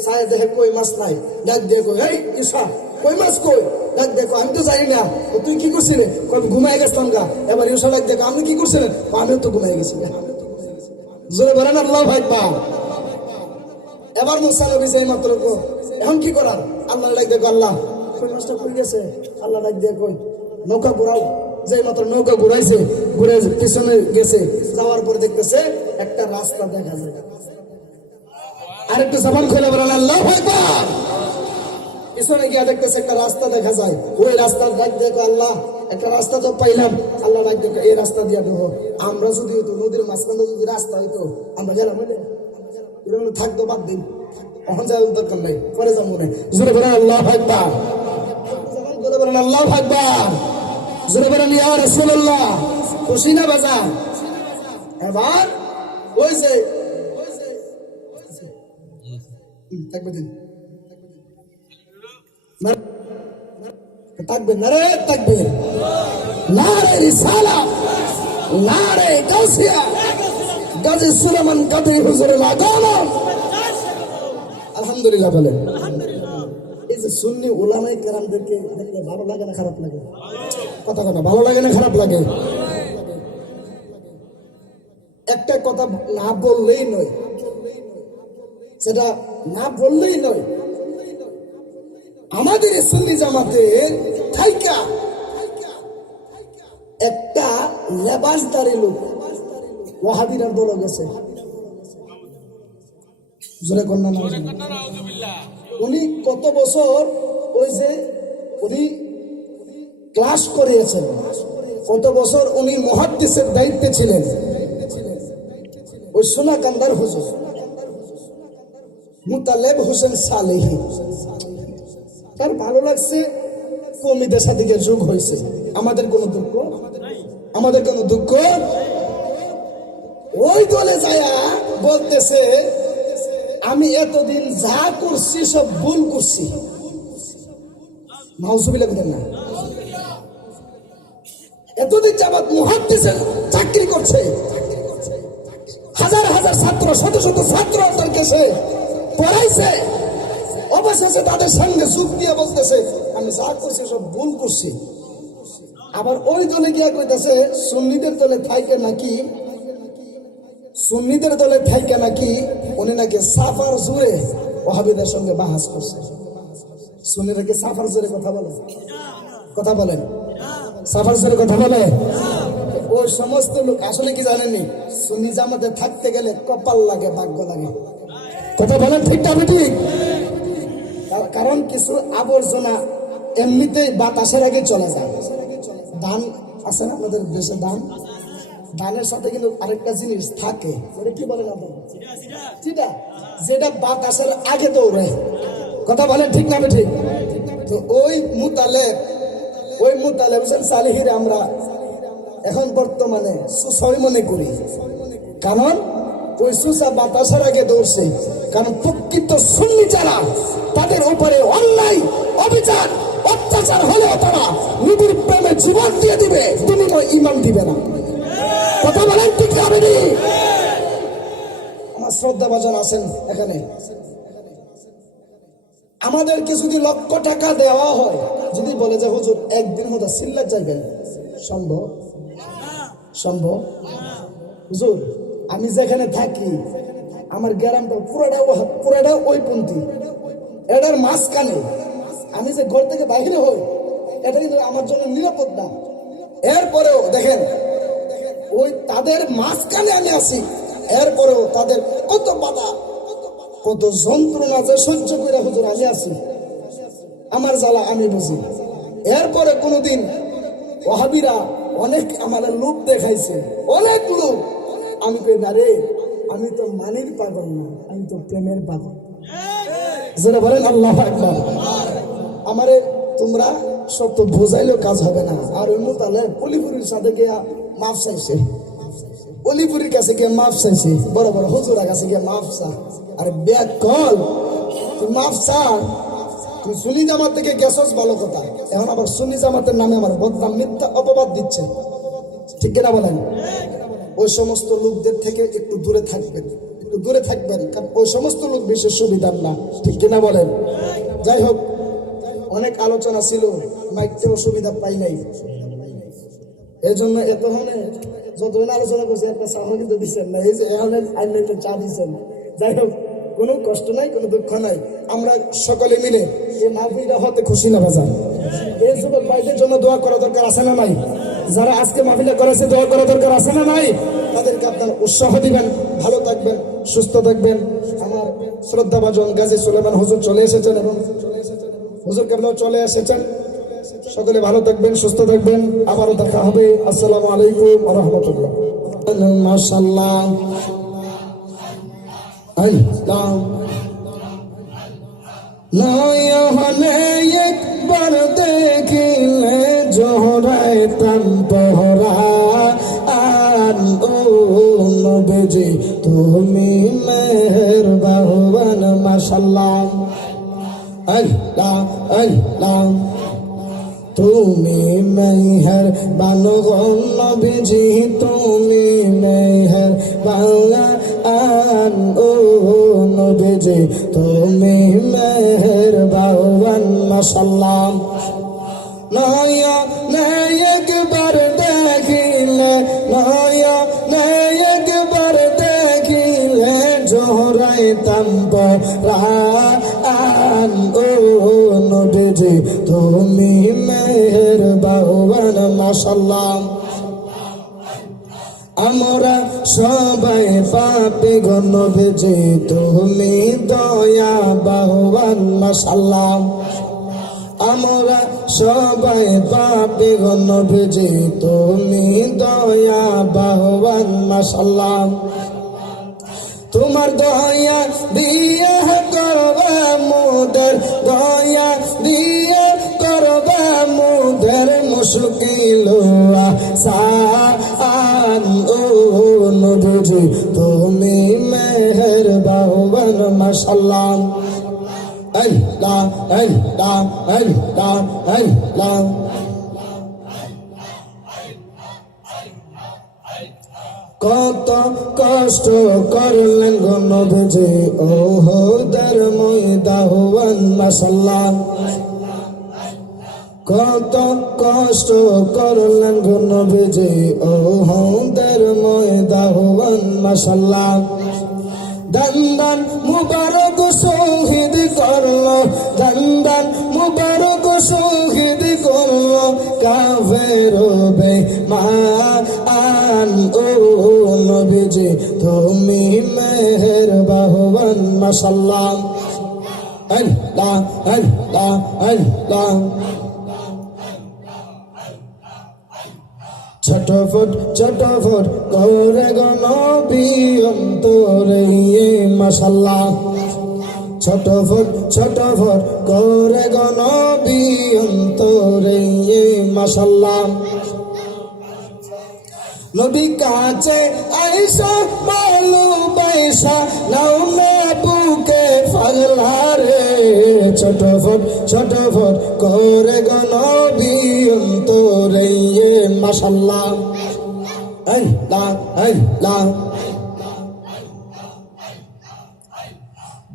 চাই দেখে কই মাছ নাই, ডাক দেখো, এই ইউসা কই মাছ কই? ডাক দেখো, আমি তো জানি না, তুই কি করছিলি? ঘুমাই গেছিলাম গা। এবার ইউসা ডাক দেখো, আপনি কি করছিলেন? আমিও তো ঘুমাই গেছি। জোরে বলেন আল্লাহু আকবার। এবার মুসা নবী যেই মাত্র এখন কি করার? আল্লাহ ডাক দেখো, আল্লাহ কই মাছটা কই গেছে? আল্লাহ ডাক দেখো, নৌকা ঘুরাও। যেই মাত্র নৌকা ঘুরাইছে, ঘুরে পিছনে গেছে, যাওয়ার পরে দেখতেছে একটা রাস্তা দেখা যায়। আরেকটু জবান খুলে বলেন আল্লাহু আকবার। পিছনে গিয়ে দেখতেছে একটা রাস্তা দেখা যায়, ওই রাস্তা ডাক দেখো, আল্লাহ একটা রাস্তা তো পাইলাম। আল্লাহ ডাক দেখো, এই রাস্তা দিয়ে ঢুকো। আমরা যদি হইতো নদীর মাঝখানে যদি রাস্তা হইতো আমরা গেলাম, থাকতো বাদ দিন, এখন যাওয়ার দরকার নাই, পরে যাবো না। জোরে বলেন আল্লাহু আকবার। জোরে বলেন আল্লাহু আকবার। জোরে বলেন ইয়া রাসূলুল্লাহ। খুশি না বাজার? এবার ওই যে থাকবে দিন থাকবে না রে, থাকবে নারে রিসালাত, নারে গাউসিয়া, গাজী সুলেমান কাদরী হুজুরের লাগানো। আলহামদুলিল্লাহ বলেন। এই যে সুন্নি উলামায়ে কেরামদেরকে দেখলে ভালো লাগে না খারাপ লাগে? কথা ভালো লাগে না খারাপ লাগে? একটা কথা না বললেই নয়, সেটা না বললেই নয়, আমাদের সুন্নি জামাতের থাইকা একটা লেবাসদারি লোক ওয়াহাবিরার দল গেছে। জোরে কন্যা না, উনি কত বছর ওই যে উনি ক্লাস করিয়েছেন, কত বছর উনি মুহাদ্দিসের দায়িত্বে ছিলেন, ওই সোনাকান্দার হুজুর মুতালেব হোসেন সালেহী। তার ভালো লাগছে কমিদের সাথে যোগ হয়েছে। আমাদের কোনো দুঃখ, আমাদের কোনো দুঃখ। ওই দলে যায়া বলতেছে আমি এতদিন যা করছি সব ভুল করছি। নাউজুবিল্লাহ বলেন না। এতদিন যাবত মুহাদ্দিসের চাকরি করছে, হাজার হাজার ছাত্র, শত শত ছাত্র তার কাছে পড়াইছে, অবশেষে তাদের সঙ্গে যোগ দিয়ে বলতেছে আমি যা করছি সব ভুল করছি। আবার ওই দলে গিয়া কইতেছে সুন্নিদের দলে থাইকে নাকি, সুন্নিদের দলে থাইকে নাকি উনি নাকি সাফার জুড়ে ওয়াহাবিদের সঙ্গে বাহাস করছে। সুন্নিরা কি সাফার জুড়ে কথা বলে? কথা বলেন? সাফার জুড়ে কথা বলে? ওই সমস্ত লোক আসলে কি জানেননি, সুন্নি জামাতে থাকতে গেলে কপাল লাগে, ভাগ্য লাগে। কথা বলেন ঠিক না ঠিক? কারণ কিছু আবর্জনা এমনিতেই বাতাসের আগে চলে যায়। ধান আছে না আমাদের দেশে, ধান, ধানের সাথে কিন্তু আরেকটা জিনিস থাকে, ওটা কি বলেন আপনার? চিটা, যেটা বাতাসের আগে দৌড়ে। কথা বলেন ঠিক না ঠিক? তো ওই মুতালেব হোসেন সালেহীর আমরা এখন বর্তমানে সুসয় মনে করি, কারণ ওই সুসা বাতাসের আগে দৌড়ছে। কারণ প্রকৃত সুন্নি যারা, তাদের উপরে অন্যায় অবিচার অত্যাচার হলেও তারা নবীর প্রেমে জীবন দিয়ে দিবে, বিনিময় ঈমান দিবে না। কথা বলেন ঠিক না? আমার শ্রদ্ধা ভাজন আছেন এখানে, আমাদেরকে যদি লক্ষ টাকা দেওয়া হয়, যদি বলে যে হুজুর একদিন মতো সিল্লাত যাইবেন, সম্ভব? সম্ভব? হুজুর আমি যেখানে থাকি আমার গ্রামটা পুরাটা ওই পন্থী, এটার মাঝখানে আমি যে ঘর থেকে বাইরে হই, এটা কিন্তু আমার জন্য নিরাপদ না। এরপরেও দেখেন ওই তাদের মাঝখানে আমি আছি, এরপরেও তাদের কত বাধা, কত যন্ত্রণা যে সহ্য করে হুজুর আমি আছি, আমার জ্বালা আমি বুঝি। এরপরে কোনোদিন ওয়াহাবিরা অনেক আমাদের লোক দেখাইছে, অনেক লোক। আমি কই না রে, আমি তো মানির পাগল না, আমি তো প্রেমের পাগল। যেটা বলেন আল্লাহু আকবার। আমারে তোমরা সব তো বোঝাইলেও কাজ হবে না। আর ওই মুতালেব অলিপুরির সাথে গিয়া মাফ চাইছে, অলিপুরির কাছে গিয়ে মাফ চাইছে, বড় বড় হুজুরের কাছে গিয়ে মাফ চা। আরে ব্যাক কল, তুই মাফ চা। তুই সুন্নি জামাত থেকে গেছস ভালো কথা, এখন আবার সুন্নি জামাতের নামে আমার বদনাম, মিথ্যা অপবাদ দিচ্ছে, ঠিক কিনা বলেন? ওই সমস্ত লোকদের থেকে একটু দূরে থাকবেন, একটু দূরে থাকবেন, কারণ ওই সমস্ত লোক বিশেষ সুবিধার না, ঠিক কিনা বলেন? যাই হোক, অনেক আলোচনা ছিল, মাইকের সুবিধা পাই নাই, এই জন্য এত হনে যতক্ষণ আলোচনা করছে একটা চাও কিন্তু দিচ্ছেন না, এই যে এখন চা দিচ্ছেন। যাই হোক, কোনো কষ্ট নাই, কোনো দুঃখ নাই, আমরা সকলে মিলে এই মাহফিলটা হতে খুশি না বাজার। এই যুবক ভাইদের জন্য দোয়া করা দরকার আছে না নাই? যারা আজকে মাহফিলটা করেছে দোয়া করা দরকার আছে না নাই? তাদেরকে আপনার উৎসাহ দিবেন, ভালো থাকবেন, সুস্থ থাকবেন। আমার শ্রদ্ধাভাজন গাজী সুলেমান হুজুর চলে এসেছেন এবং হুজুর কেবলাও চলে এসেছেন। সকলে ভালো থাকবেন, সুস্থ থাকবেন, আবারও দেখা হবে। আসসালামু আলাইকুম ওয়া রাহমাতুল্লাহ। মাশাআল্লাহ, আল্লাহ নয়নে একবার দেখিলে জোহরায় তান তোহরা আন, ও নবীজি তুমি মেহেরবান। মাশাআল্লাহ, আল্লাহ আল্লাহ তুমি মেহেরবান গো নবীজি, তুমি মেহেরবান, ও নবীজি তুমি মেহেরবান। মাশাআল্লাহ নয়নে একবার দেখিলে, নয়নে একবার দেখিলে জোহরায় তাম্বরান, ও নবীজি তুমি মেহেরবান। মাশাআল্লাহ আমরা সবাই পাপী গো নবীজি তুমি দয়া বাহবান মাশাআল্লাহ আমরা সবাই পাপী গো নবীজি তুমি দয়া বাহবান মাশাআল্লাহ তোমার দয়া দিয়ে করবা মোদের দয়া দিয়ে করবা মোদের মুশকিল আসান ও নবীজি তুমি মেহেরবান মাশাআল্লাহ আল্লাহ আল্লাহ আল্লাহ আল্লাহ কত কষ্ট করলেন গো নবীজি ওহদের ময়দান মাশাআল্লাহ কত কষ্ট করলেন গো নবীজি ওহদের ময়দান মাশাআল্লাহ দন্দন মুবারক শহীদ করলো দন্দন মুবারক শহীদ করলো কাফের বেঈমান ও নবীজি তুমি মেহেরবান মাশাআল্লাহ আল্লাহ আল্লাহ আল্লাহ ছটফট করে গো নবী অন্তরে মাশাআল্লাহ ছটফট করে গো নবী অন্তরে মাশাআল্লাহ নবী কাছে আয়েশা ভালোবাসা নাও না বুকে পাগলা রে ছটফট করে গো নবী অন্তরে মাশাআল্লাহ আল্লাহ আল্লাহ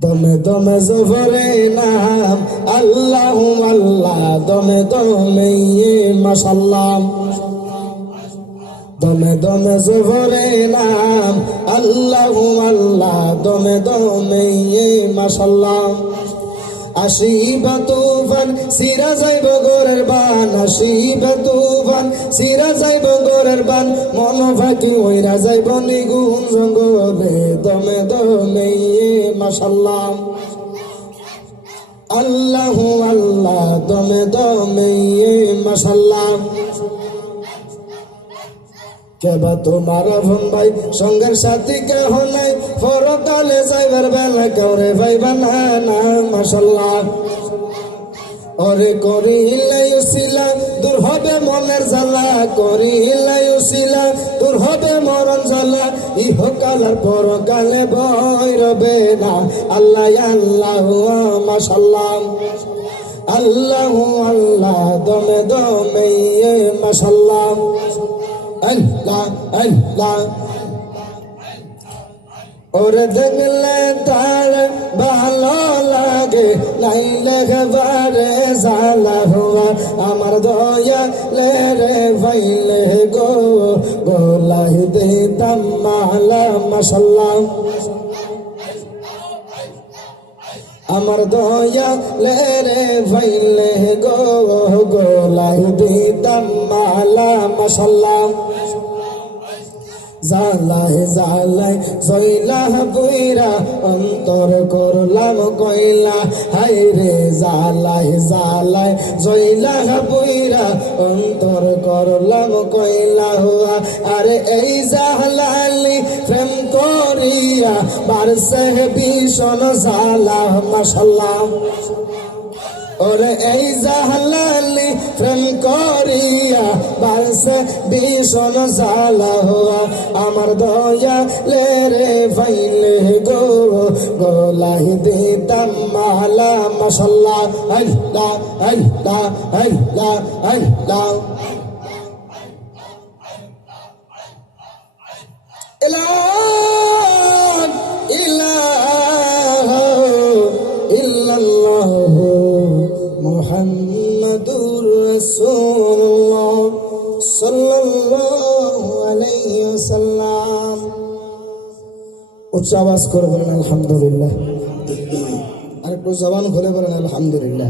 দমে দমে জফরে নাম আল্লাহ আল্লাহ দমে দমে মাশাআল্লাহ দমে দমে জফরে নাম আল্লাহ আল্লাহ দমে দমে মাশাআল্লাহ আসিবা তুফান সিরা যাইব গোরের বান আসিবা তুফান সিরা যাইব গোরের বান মন ফাঁকি হইরা যাইব নিগুণ জঙ্গলে দমে দমে মাশাআল্লাহ আল্লাহ আল্লাহ দমে দমে মাশাআল্লাহ কেবা তোমার আপন ভাই সঙ্গের সাথী কেহ নাই পরকালে যাইবার বেলা কেউরে ভাইবা না না মাশাআল্লাহ ওরে করিলে উসিলা দূর হবে মনের জ্বালা করিলে উসিলা দূর হবে মরণ জ্বালা ইহকাল আর পরকালে ভয় রবে না আল্লাহ আল্লাহ মাশাআল্লাহ আল্লাহ আল্লাহ দমে দমে মাশাআল্লাহ আল্লাহ আল্লাহ ওরে দেখলে তার ভালো লাগে নাইলে ঘরে জ্বালা হওয়া আমার দয়া রে ভাইলে গো গোলাই দিতাম মালা মাশাআল্লাহ আমার দয়া রে ভাইলে গো গোলাই দিতাম মালা মাশাআল্লাহ জালাই জালাই জইলা বইরা অন্তর করলাম কইলা হাই রে জালাই জালাই জইলা বইরা অন্তর করলাম কইলা হুয়া আরে এই জালালি প্রেম করিয়া বারসে ভীষণ জালা মাশাআল্লাহ ওরে এই জালালি প্রেম করিয়া বারসে ভীষণ জালা হওয়া আমার দয়া রে ভাইলে গো গোলাই দিতাম মালা মাশাআল্লাহ আল্লাহ আল্লাহ আল্লাহ আল্লাহ মুহাম্মাদুর রাসূলুল্লাহ সাল্লাল্লাহু আলাইহি ওয়াসাল্লাম। উচ্চ আওয়াজ করে বলেন আলহামদুলিল্লাহ, আর একটু জবান খুলে বলেন আলহামদুলিল্লাহ।